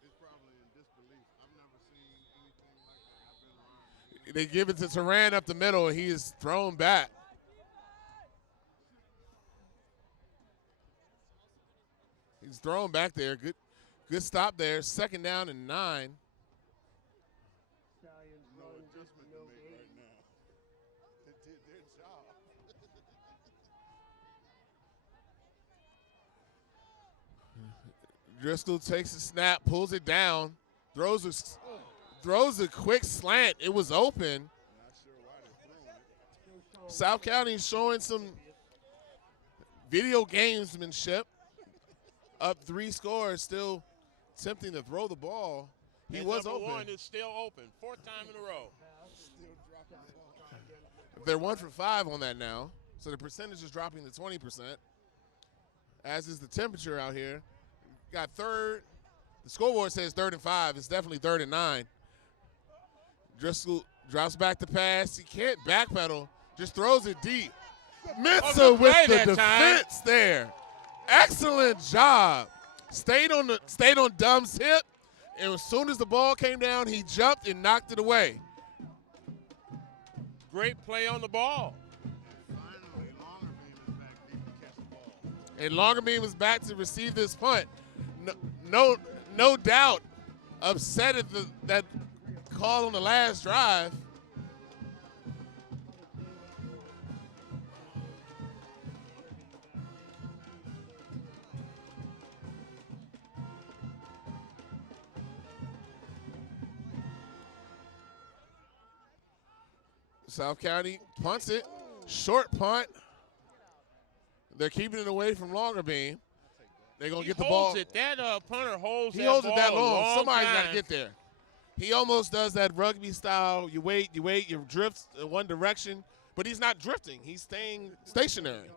It's probably in disbelief. I've never seen anything like that. I've been around. They give it to Turan up the middle, and he is thrown back. He's thrown back there. Good stop there. Second down and 9. Stallions No run adjustment to no make gain. right now. They did their job. Driscoll takes the snap, pulls it down, throws a quick slant. It was open. Not sure why they're throwing it. South County showing some video gamesmanship. Up 3 scores, still attempting to throw the ball. He And was number open. 1 is still open. 4th time in a row. Still dropping the ball. They're 1 for 5 on that now, so the percentage is dropping to 20%. As is the temperature out here. Got third. The scoreboard says 3rd and 5. It's definitely 3rd and 9. Driscoll drops back to pass. He can't backpedal. Just throws it deep. Mitza good with play the that time. defense there. Excellent job. stayed on Dumb's hip, and as soon as the ball came down, he jumped and knocked it away. Great play on the ball. Finally, Longerbeam is back deep to catch the ball. And Longerbeam was back to receive this punt. No doubt upset at that call on the last drive. South County punts it. Short punt. They're keeping it away from Longerbeam. They're going to get the ball. That punter holds He that holds ball it that a long. Somebody's got to time. get there. He almost does that rugby style. You wait, you drift in one direction, but he's not drifting. He's staying stationary.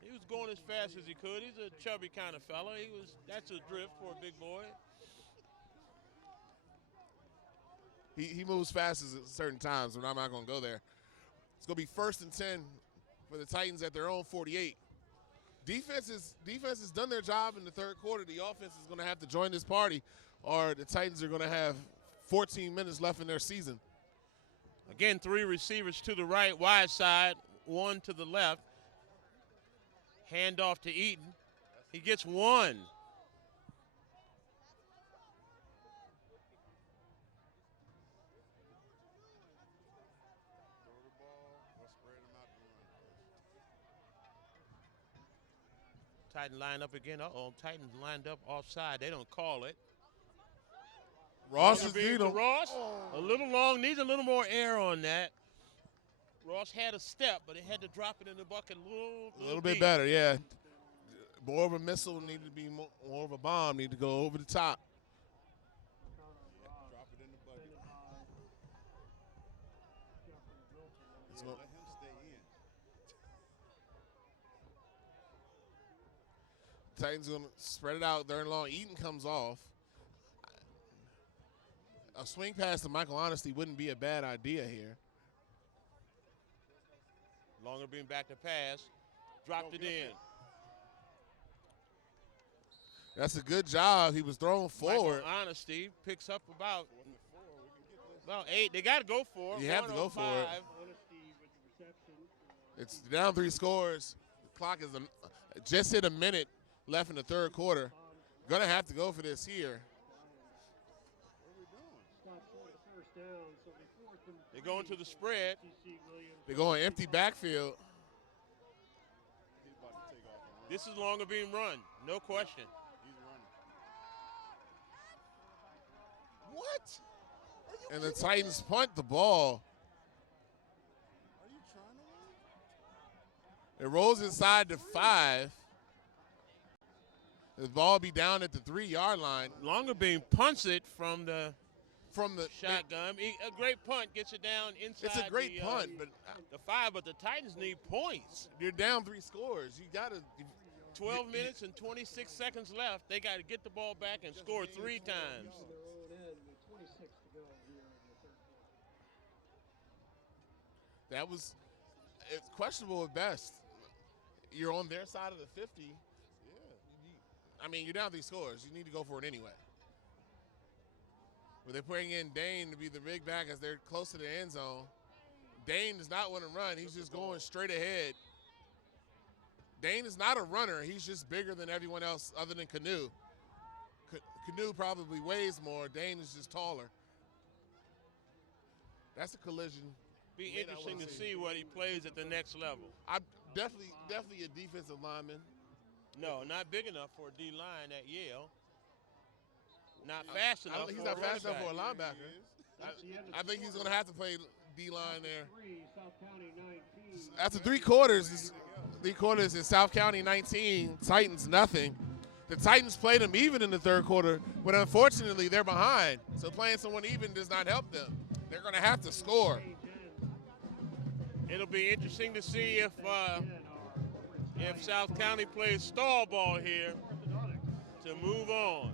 He was going as fast as he could. He's a chubby kind of fella. That's a drift for a big boy. He moves fast at certain times, but I'm not going to go there. It's going to be 1st and 10 for the Titans at their own 48. Defense has done their job in the third quarter. The offense is going to have to join this party, or the Titans are going to have 14 minutes left in their season. Again, 3 receivers to the right, wide side, 1 to the left. Hand off to Eaton. He gets 1. Titan lined up again. Titans lined up offside. They don't call it. Ross is to Ross. A little long. Needs a little more air on that. Ross had a step, but he had to drop it in the bucket a little bit deep. better, yeah. More of a missile needed to be more of a bomb. Need to go over the top. Drop it in the bucket. Let him stay in. Titans going to spread it out third and long. Eaton comes off. A swing pass to Michael Honesty wouldn't be a bad idea here. Longerbeam back to pass. Dropped it in. That's a good job. He was thrown forward. Michael Honesty picks up about 8. They got to go for it. You have to go for it. 105. It's down 3 scores. The clock is just hit a minute left in the third quarter. Gonna have to go for this here. They're going to the spread. They're going empty backfield. He's about to take off and run. This is Longerbeam run, no question. He's running. What? And the Titans punt the ball. Are you trying to run? It rolls inside the 5. The ball be down at the 3-yard line. Longerbeam punts it from the shotgun. A great punt gets it down inside. It's a great punt, but the 5. But the Titans need points. you're down 3 scores. You got to. 12 minutes and 26 seconds left. They got to get the ball back and score 3 times. That was it's questionable at best. You're on their side of the 50. Yeah. I mean, you're down 3 scores. You need to go for it anyway. But they're putting in Dane to be the big back as they're close to the end zone. Dane does not want to run. He's just going straight ahead. Dane is not a runner. He's just bigger than everyone else other than Canoe. Canoe probably weighs more. Dane is just taller. That's a collision. Be interesting to see what he plays at the next level. I'm definitely a defensive lineman. No, not big enough for a D-line at Yale. Not fast enough. He's not fast enough for a linebacker. I think he's going to have to play D-line there. After 3 quarters, 3 quarters in South County 19, Titans nothing. The Titans played them even in the third quarter, but unfortunately they're behind. So playing someone even does not help them. They're going to have to score. It'll be interesting to see if South County plays stall ball here to move on.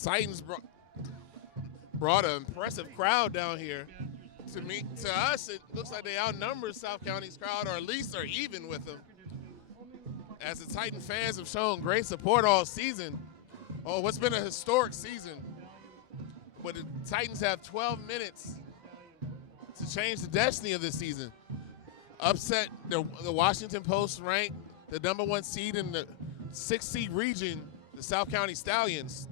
Titans brought an impressive crowd down here. To us, it looks like they outnumber South County's crowd, or at least are even with them. As the Titan fans have shown great support all season. Oh, what's been a historic season. But the Titans have 12 minutes to change the destiny of this season. Upset the Washington Post ranked the #1 seed in the 6th seed region, the South County Stallions.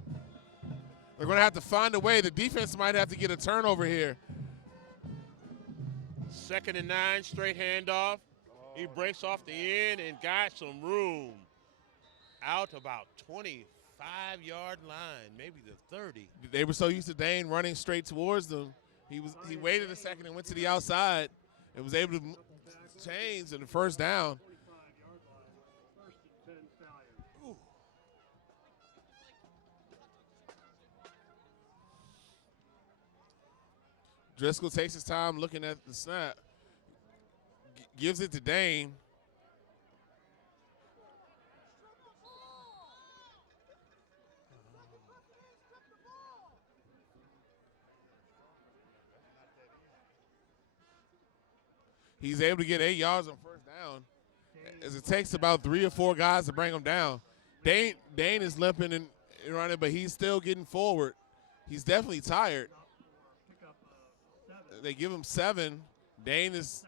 They're going to have to find a way. The defense might have to get a turnover here. 2nd and 9, straight handoff. He breaks off the end and got some room. Out about 25-yard line, maybe the 30. They were so used to Dane running straight towards them. He waited a second and went to the outside and was able to change in the first down. Driscoll takes his time looking at the snap. Gives it to Dane. He's able to get 8 yards on first down, as it takes about 3 or 4 guys to bring him down. Dane is limping and running, but he's still getting forward. He's definitely tired. They give him 7. Dane is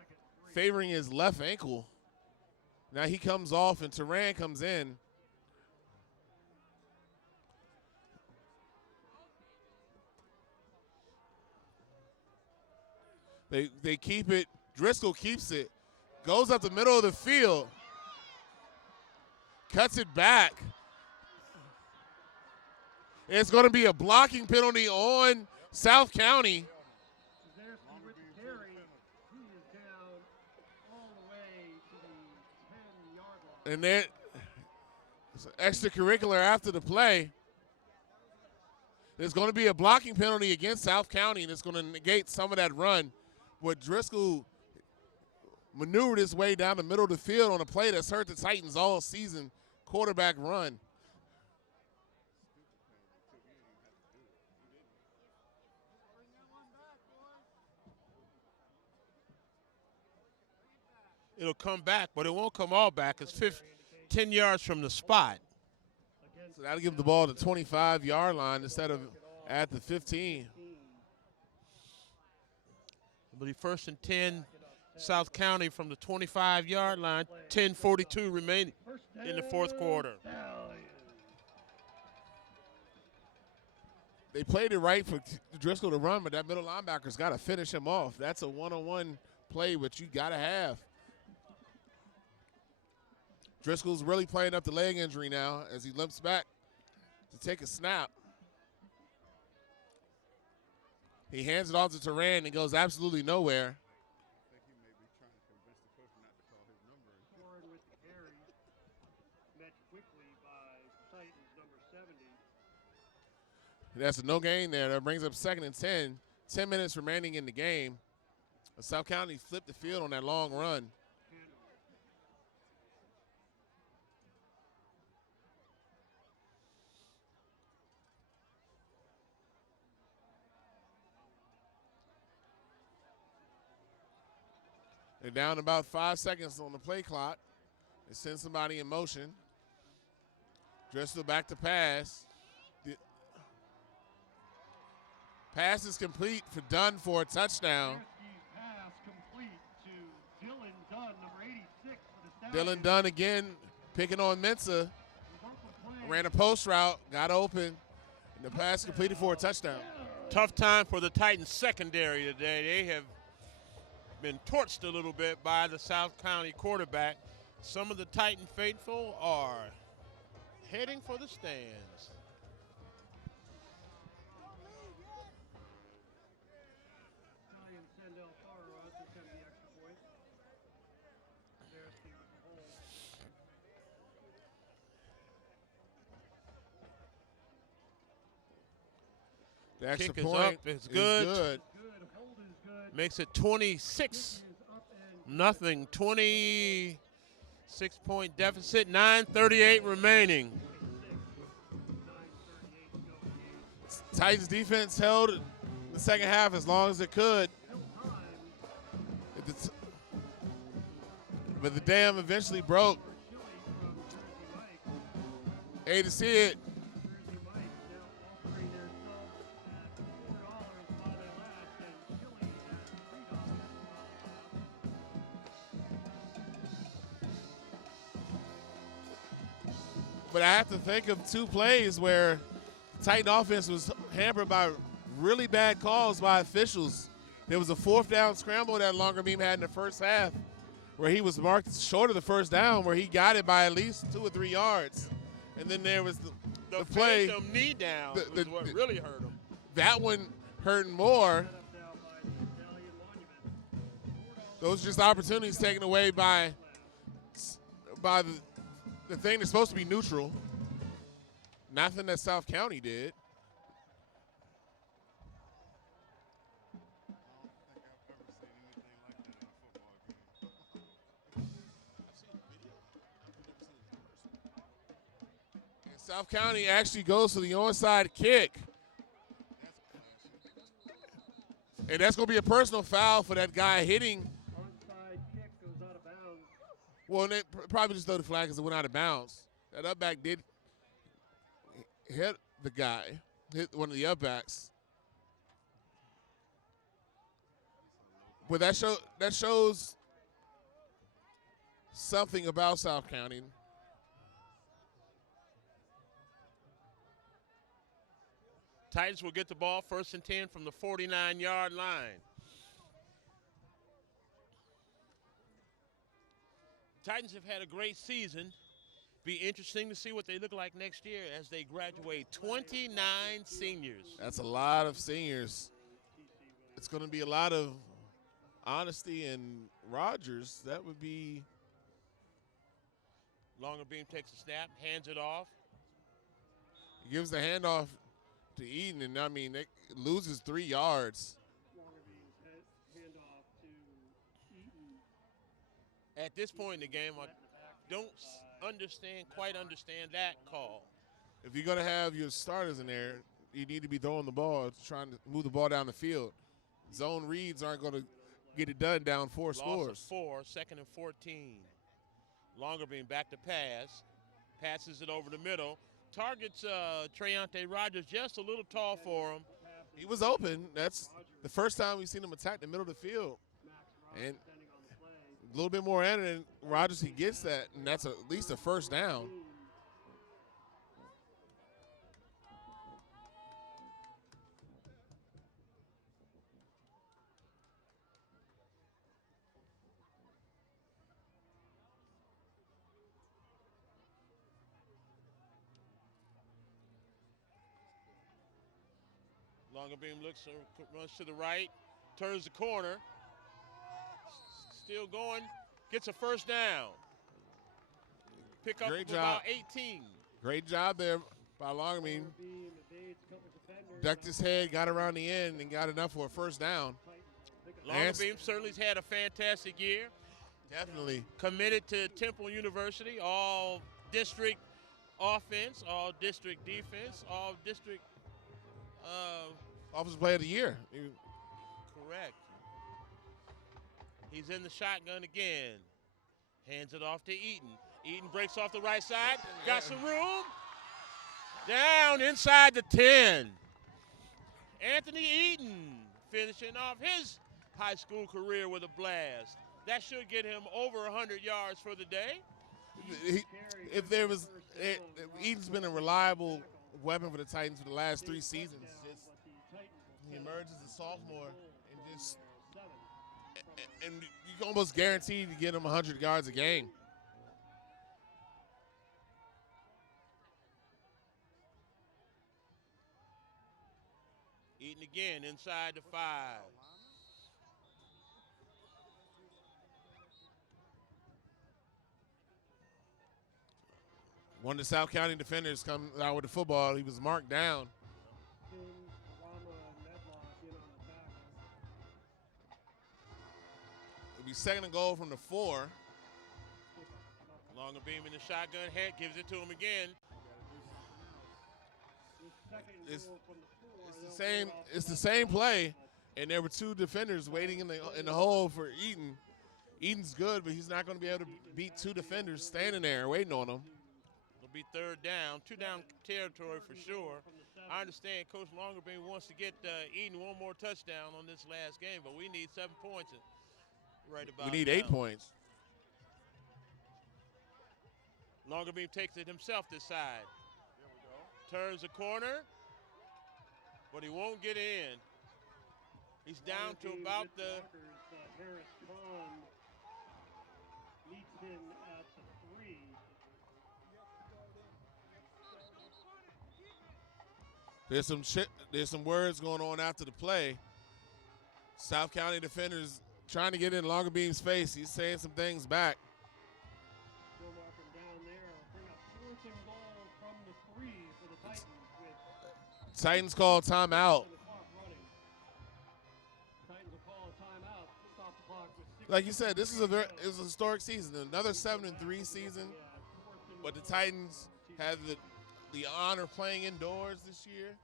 favoring his left ankle. Now he comes off and Turan comes in. They keep it. Driscoll keeps it. Goes up the middle of the field. Cuts it back. It's going to be a blocking penalty on South County. And then it's extracurricular after the play. There's going to be a blocking penalty against South County, and it's going to negate some of that run. But Driscoll maneuvered his way down the middle of the field on a play that's hurt the Titans all season, quarterback run. It'll come back, but it won't come all back. It's 10 yards from the spot. So that'll give the ball to the 25-yard line instead of at the 15. I believe 1st and 10, South County from the 25-yard line. 10:42 remaining in the 4th quarter. They played it right for Driscoll to run, but that middle linebacker's got to finish him off. That's a one-on-one play, which you got to have. Driscoll's really playing up the leg injury now as he limps back to take a snap. He hands it off to Turan and goes absolutely nowhere. That's a no gain there. That brings up 2nd and 10. 10 minutes remaining in the game. South County flipped the field on that long run. They're down about 5 seconds on the play clock. They send somebody in motion. Driscoll back to pass. The pass is complete for Dunn for a touchdown. Pass complete to Dylan Dunn, number 86 for the Stallions. Dylan Dunn again picking on Mensa. Ran a post route, got open, and the pass completed for a touchdown. Tough time for the Titans secondary today. They have been torched a little bit by the South County quarterback. Some of the Titan faithful are heading for the stands. The extra Kick is point up. It's good. is good. Makes it 26-0. 26-point deficit. 9:38 remaining. Titans defense held the second half as long as it could. But the dam eventually broke. Hate to see it. But I have to think of two plays where Titan offense was hampered by really bad calls by officials. There was a 4th down scramble that Longer-Beam had in the first half where he was marked short of the first down, where he got it by at least 2 or 3 yards. And then there was the play. The knee down was what really hurt him. That one hurt more. Those are just opportunities taken away by the thing that's supposed to be neutral. Nothing that South County did. And South County actually goes for the onside kick. And that's going to be a personal foul for that guy hitting. Onside kick goes out of bounds. Well, they probably just throw the flag because it went out of bounds. That upback did hit the guy, hit one of the upbacks. But that shows something about South County. Titans will get the ball 1st and 10 from the 49-yard line. Titans have had a great season. Be interesting to see what they look like next year as they graduate 29 seniors. That's a lot of seniors. It's going to be a lot of honesty and Rogers. That would be. Longer-Beam takes a snap, hands it off. He gives the handoff to Eden, and I mean, it loses 3 yards. Handoff to Eaton. At this point in the game, I don't quite understand that call. If you're going to have your starters in there, you need to be throwing the ball, trying to move the ball down the field. Zone reads aren't going to get it done down 4 scores. Loss of 4, 2nd and 14. Longer-Beam back to pass. Passes it over the middle. Targets Treonte Rogers just a little tall for him. He was open. That's the first time we've seen him attack the middle of the field. And a little bit more in it, and Rogers, he gets that, and that's at least a 1st down. Longer-Beam runs to the right, turns the corner. Still going, gets a 1st down. Pick up about 18. Great job there by Longer-Beam. Ducked his head, got around the end, and got enough for a 1st down. Longer-Beam certainly has had a fantastic year. Definitely. Committed to Temple University, all district offense, all district defense, all district. Offensive Player of the Year. Correct. He's in the shotgun again. Hands it off to Eaton. Eaton breaks off the right side. Got some room. Down inside the 10. Anthony Eaton finishing off his high school career with a blast. That should get him over 100 yards for the day. Eaton's been a reliable weapon for the Titans for the last 3 seasons. He emerged as a sophomore and you can almost guarantee to get him 100 yards a game. Eaton again inside the 5. One of the South County defenders come out with the football. He was marked down. It'll be 2nd and goal from the 4. Longer-Beam in the shotgun, head gives it to him again. second and It's goal from the 4. it's the They'll same. go off It's the left same side. play, and there were 2 defenders waiting in the hole for Eaton. Eaton's good, but he's not going to be able to beat 2 defenders standing there waiting on him. It'll be third down, 2 down territory for sure. I understand Coach Longerbeam wants to get Eaton one more touchdown on this last game, but we need 7 points right about We need now. 8 points. Longerbeam takes it himself this side. There we go. Turns the corner, but he won't get in. He's down to about the Harris Kahn meets him at the 3. There's some words going on after the play. South County defenders trying to get in Longerbeam's face. He's saying some things back. Go marking down there. Bring up 4th and goal from the 3 for the Titans with Titans call timeout. the clock running. Titans will call a timeout. Stop the clock with 6. Like you said, this is a historic season. Another 7-3 season. But the Titans had the honor of playing indoors this year.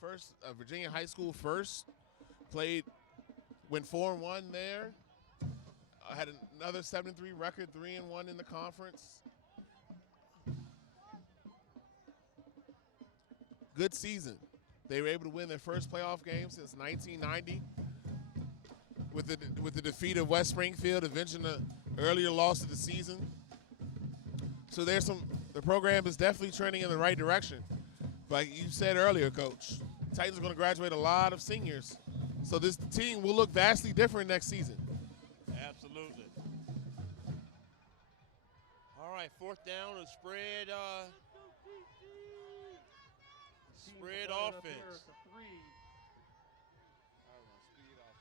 First, Virginia High School first. Went 4-1 there. Had another 7-3 record, 3-1 in the conference. Good season. They were able to win their first playoff game since 1990 with the defeat of West Springfield, avenging the earlier loss of the season. So the program is definitely trending in the right direction. Like you said earlier, Coach, Titans are going to graduate a lot of seniors. So this team will look vastly different next season. Absolutely. All right, 4th down, a spread offense.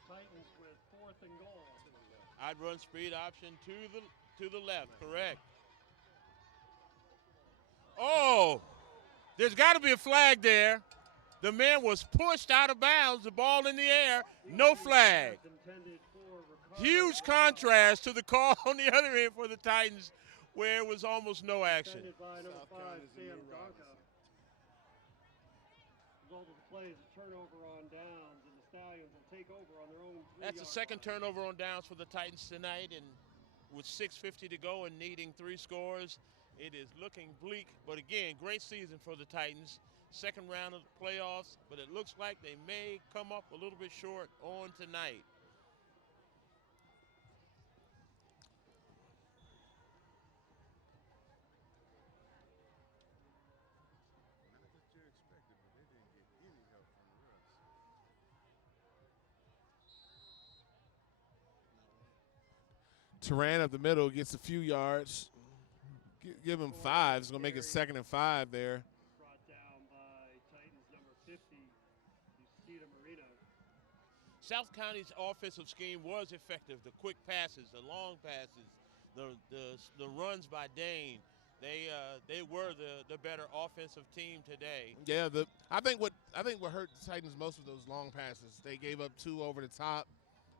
Titans with 4th and goal. I'd run speed option to the left, correct. Oh, there's got to be a flag there. The man was pushed out of bounds, the ball in the air, no flag. Huge contrast to the call on the other end for the Titans where it was almost no action. By number South 5, Carolina's a Sam new Donka. rise. Result of the play is a turnover on downs, and the Stallions will take over on their own 3-yard That's the second line. turnover on downs for the Titans tonight, and with 6:50 to go and needing 3 scores, it is looking bleak. But again, great season for the Titans. Second round of the playoffs, but it looks like they may come up a little bit short on tonight. Not that you expected, but they didn't get any help from the refs. Turan up the middle gets a few yards. Give him 5. It's going to make it 2nd and 5 there. Brought down by Titans number 50, Lucida Marino. South County's offensive scheme was effective. The quick passes, the long passes, the runs by Dane. They were the better offensive team today. Yeah, I think what hurt the Titans most of those long passes. They gave up 2 over the top.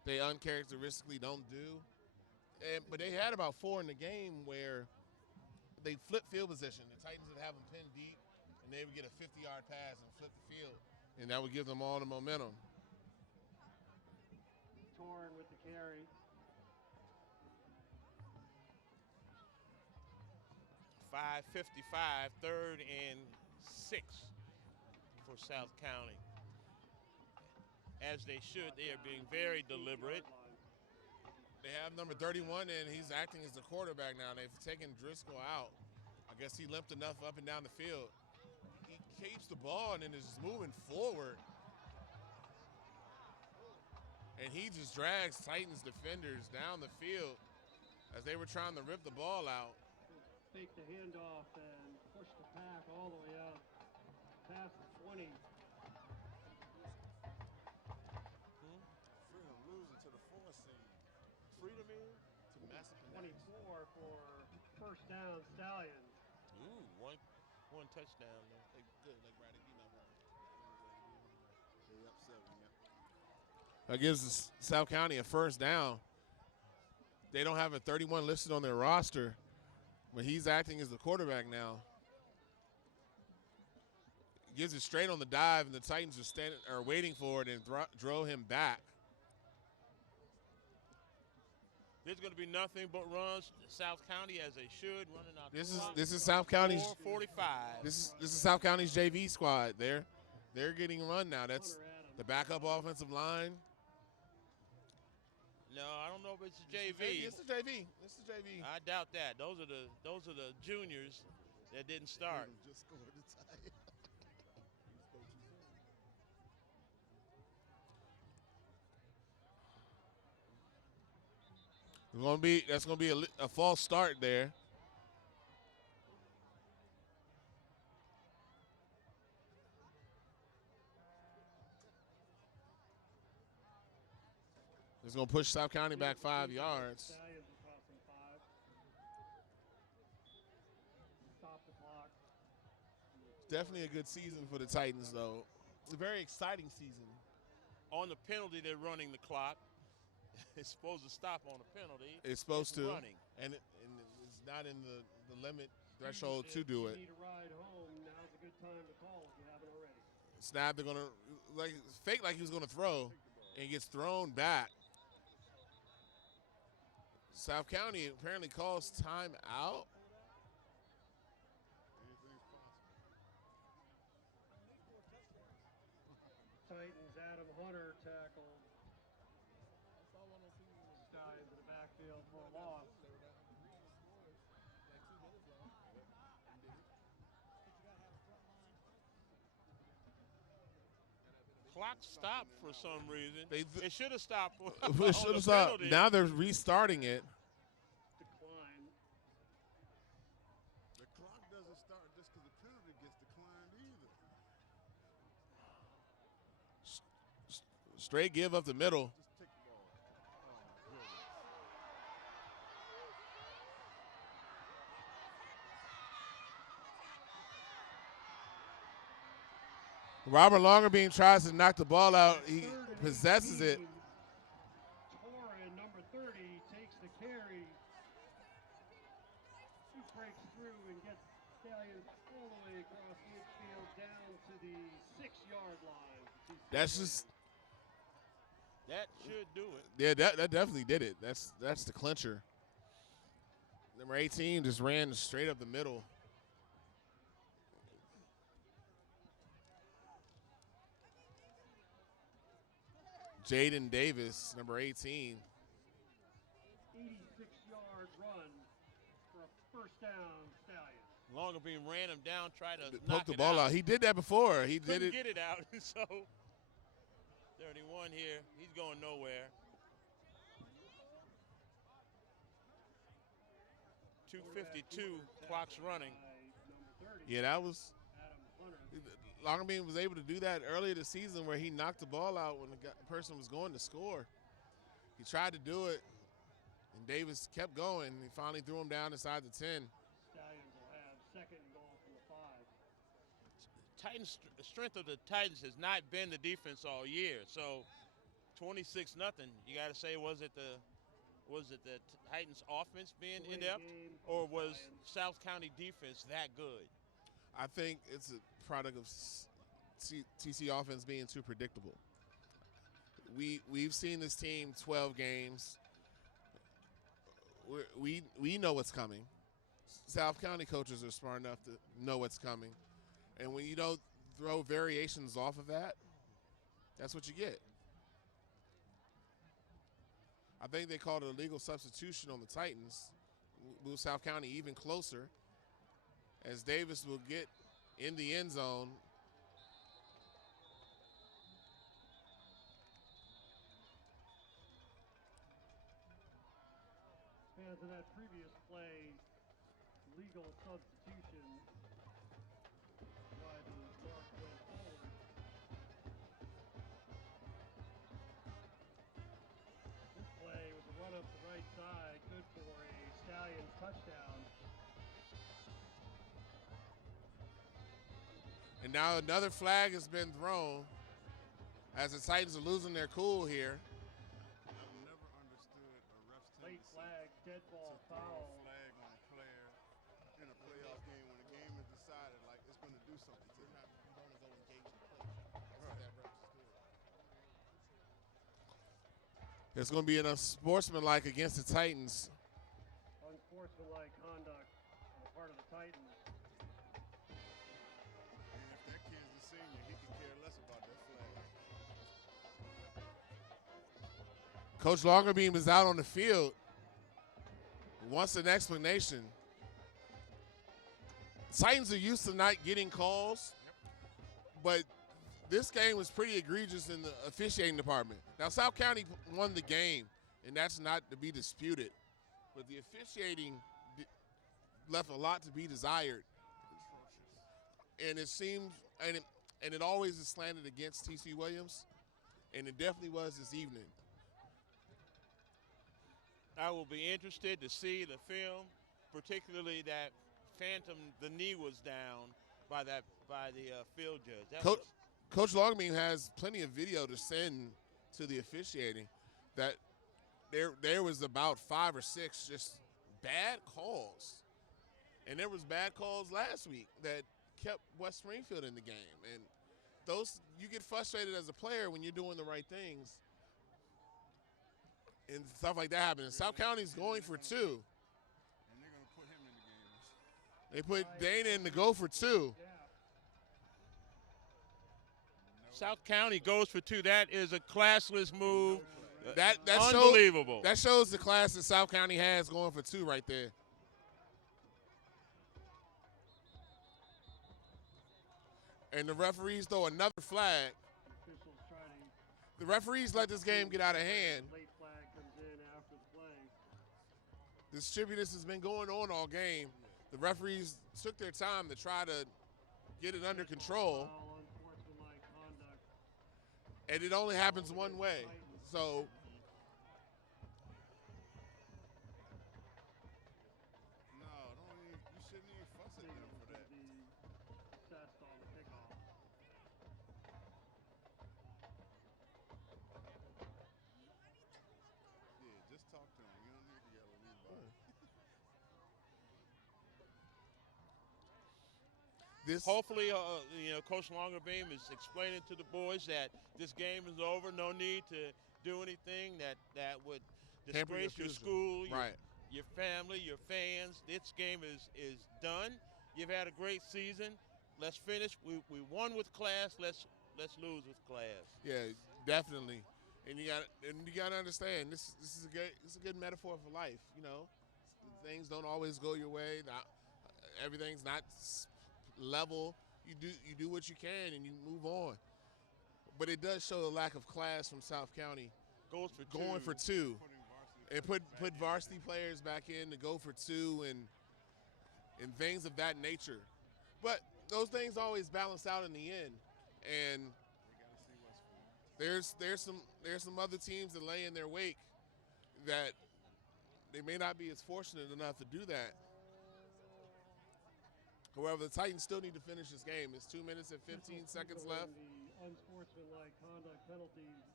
They uncharacteristically don't do. But they had about 4 in the game where they flipped field position. The Titans would have them pinned deep, and they would get a 50-yard pass and flip the field, and that would give them all the momentum. Torn with the carry. .555, 3rd and 6 for South County. As they should, they are being very deliberate. They have number 31, and he's acting as the quarterback now. They've taken Driscoll out. I guess he limped enough up and down the field. He keeps the ball and then is just moving forward. And he just drags Titans defenders down the field as they were trying to rip the ball out. Fake the handoff and push the pack all the way out past the 20. Freedom losing to the 4 seed. Freedom in? To Massacre 24 for first down Stallions. Ooh, one touchdown there. Good, like Brady, you know. They up 7, yep. That gives South County a first down. They don't have a 31 listed on their roster, but he's acting as the quarterback now. gives it straight on the dive, and the Titans are waiting for it and drove him back. There's going to be nothing but runs. South County, as they should, running out. This is South County's 4:45. This is South County's JV squad. They're getting run now. That's the backup offensive line. No, I don't know if it's a JV. It's a JV. It's a JV. I doubt that. Those are the juniors that didn't start. Just scored the tie. That's gonna be a false start there. It's gonna push South County back 5 yards. Stallions will cost them 5. Stop the clock. Definitely a good season for the Titans, though. It's a very exciting season. On the penalty, they're running the clock. It's supposed to stop on a penalty. It's supposed to, running. and it's not in the limit threshold to do If it. you need a ride home, now's a good time to call if you haven't already. Snap, they're gonna fake like he was gonna throw, and gets thrown back. South County apparently calls time out. Anything's possible. Titans, Adam Hunter tackled. Stallions in the backfield for a loss. Clock stopped for some reason. They It should have stopped. We should have stopped. Penalty. Now they're restarting it. Decline. The clock doesn't start just because the penalty gets declined either. Straight give up the middle. Just take the ball. Oh, my goodness. Robert Longerbeam tries to knock the ball out. He Third and possesses it. 18. Torrin, number 30, takes the carry. He breaks through and gets Stallions all the way across midfield down to the 6-yard line. That's just That should do it. yeah. That definitely did it. That's the clincher. Number 18 just ran straight up the middle. Jaden Davis, number 18. 86-yard run for a first down, Stallions. Longerbeam ran him down, tried to Poked knock the it ball out. He did that before. He did Couldn't it. get it out. So 31 here. He's going nowhere. 2:52. Clock's running. Number 30, Yeah, that was. Adam Hunter. Longerbeam was able to do that earlier this season where he knocked the ball out when the person was going to score. He tried to do it, and Davis kept going. He finally threw him down inside the 10. Stallions will have second and goal from the 5. Titans. The strength of the Titans has not been the defense all year. So 26-0. You got to say, was it the Titans offense being inept, or was South County defense that good? I think it's a product of TC offense being too predictable. We've seen this team 12 games. We know what's coming. South County coaches are smart enough to know what's coming. And when you don't throw variations off of that, that's what you get. I think they called it a legal substitution on the Titans. Move South County even closer as Davis will get in the end zone. Fans of that previous play, legal substitution. Why the mark went forward. This play was a run up the right side, good for a Stallions touchdown. And now another flag has been thrown as the Titans are losing their cool here. I've never understood a ref's Late tendency flag, dead ball, to throw a foul. flag on a player in a playoff game when the game is decided, like it's going to do something to them. There's going to be an unsportsmanlike against the Titans. Unsportsmanlike conduct on the part of the Titans. And if that kid's a senior, he could care less about that flag. Coach Longerbeam is out on the field. Wants an explanation. Titans are used to not getting calls, but this game was pretty egregious in the officiating department. Now, South County won the game, and that's not to be disputed. But the officiating left a lot to be desired. And it seems, and it always is slanted against T.C. Williams, and it definitely was this evening. I will be interested to see the film, particularly that phantom, the knee was down by the field judge. Coach Longbeam has plenty of video to send to the officiating that there was about 5 or 6 just bad calls. And there was bad calls last week that kept West Springfield in the game. And those, you get frustrated as a player when you're doing the right things. And stuff like that happens. South County's going for 2. And they're going to put him in the game. They put Dana in to go for 2. South County goes for 2. That is a classless move. That unbelievable. That shows the class that South County has going for 2 right there. And the referees throw another flag. The referees let this game get out of hand. Late flag comes in after the play. This chippiness has been going on all game. The referees took their time to try to get it under control. Unsportsmanlike conduct. And it only happens one way. So No, you shouldn't even fuss at them for that. Assessed on the kickoff. Yeah, just talk to him. You don't need to yell at anybody. Hopefully, Coach Longerbeam is explaining to the boys that this game is over. No need to do anything that would disgrace your school, your family, your fans. This game is done. You've had a great season. Let's finish. We won with class. Let's lose with class. yeah, definitely. And you got to understand this is a good metaphor for life. You know, things don't always go your way. Everything's not level. You do what you can and you move on. But it does show a lack of class from South County. Going for 2. And put varsity players back in to go for 2 and things of that nature. But those things always balance out in the end. And there's some other teams that lay in their wake that they may not be as fortunate enough to do that. However, the Titans still need to finish this game. It's 2 minutes and 15 seconds left. The unsportsmanlike conduct penalties,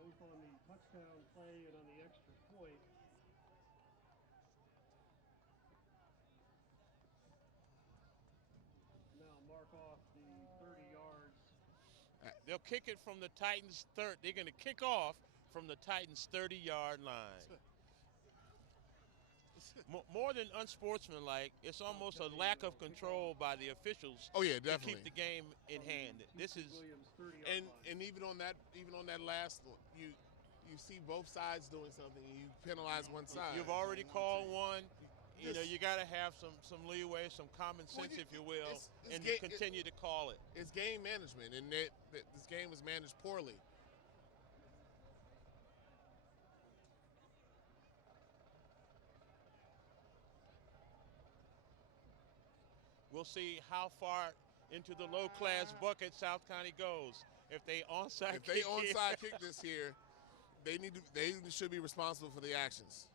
both on the touchdown play and on the extra point. Now mark off the 30 yards. They'll kick it from the Titans' third. They're going to kick off from the Titans' 30-yard line. More than unsportsmanlike, it's almost a lack of control by the officials. Oh yeah, to definitely. keep the game in hand. This is And even on that last one, you see both sides doing something and you penalize one side. You've already called one. You know, you got to have some leeway, some common sense, if you will, and continue to call it. It's game management, and this game was managed poorly. We'll see how far into the low-class bucket South County goes. If they onside kick this here, they should be responsible for the actions.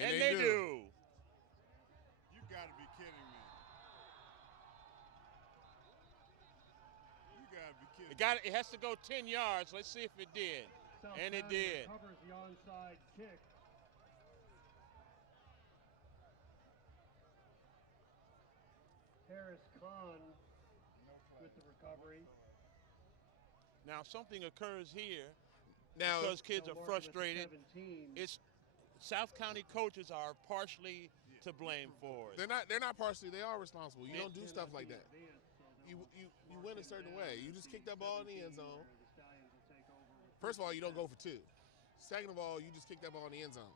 And they do. You got to be kidding me. You got to be kidding me. It has to go 10 yards. Let's see if it did. And it did. Covers the onside kick. Harris Khan with the recovery. Now something occurs here. Now, because kids No are more than frustrated. 17. It's South County coaches are partially to blame for it. they're not partially. They are responsible. You don't do 10 stuff on like the that. advance, so You they'll you you mark win a him certain down way. You as just the kick that ball in the end 17, zone. where the Stallions will take over with First of all, you don't go 1st for two. Second of all, you just kick that ball in the end zone.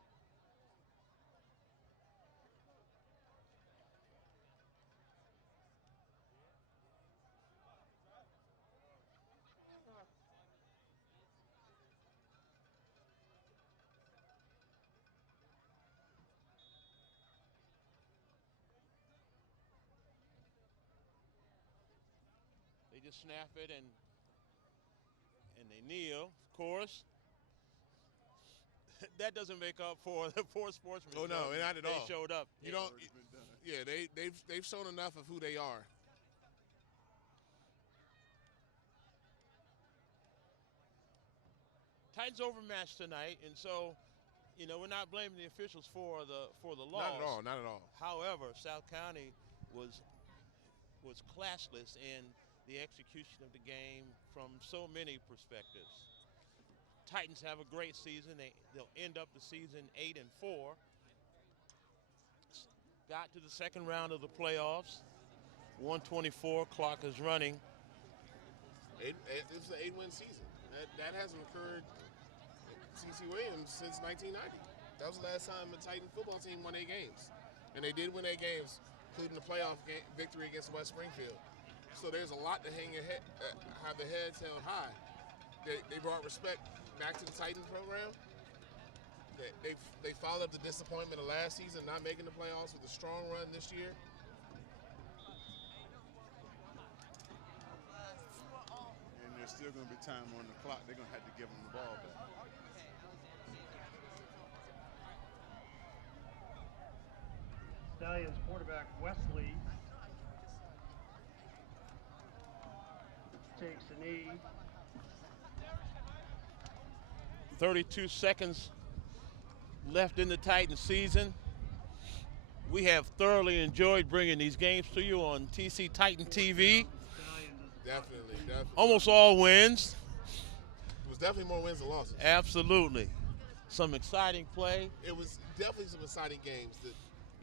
They just snap it and they kneel, of course. That doesn't make up for the poor sportsmanship. Oh no, not at they all. showed up. You don't. Already been done. Yeah, they've shown enough of who they are. Titans overmatched tonight, and so we're not blaming the officials for the loss. Not at all. Not at all. However, South County was classless in the execution of the game from so many perspectives. Titans have a great season. They'll end up the season 8-4. Got to the second round of the playoffs. 124 clock is running. It's an 8-win season. That hasn't occurred C.C. Williams since 1990. That was the last time a Titan football team won 8 games, and they did win 8 games, including the playoff victory against West Springfield. So there's a lot to have their heads held high. They brought respect back to the Titan program. They followed up the disappointment of last season, not making the playoffs, with a strong run this year. And there's still going to be time on the clock. They're going to have to give them the ball back. Stallions quarterback Wesley takes a knee. 32 seconds left in the Titan season. We have thoroughly enjoyed bringing these games to you on TC Titan TV. Definitely. Almost all wins. It was definitely more wins than losses. Absolutely. Some exciting play. It was definitely some exciting games.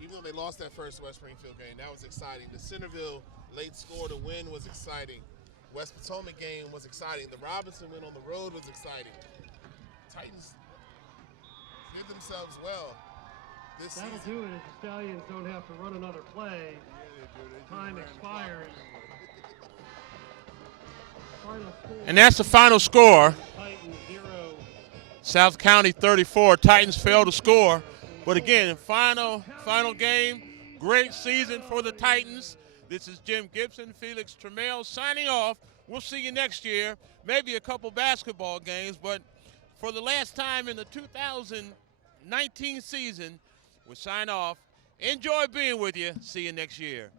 Even though they lost that first West Springfield game, that was exciting. The Centerville late score to win was exciting. West Potomac game was exciting. The Robinson win on the road was exciting. Titans did themselves well this That'll season. do it if the Stallions don't have to run another play. Time expires. Final score. And that's the final score. Titans 0. South County 34. Titans failed to score. But again, final game. Great season for the Titans. This is Jim Gibson, Felix Tramiel signing off. We'll see you next year. Maybe a couple basketball games, but for the last time in the 2019 season, we sign off. Enjoy being with you. See you next year.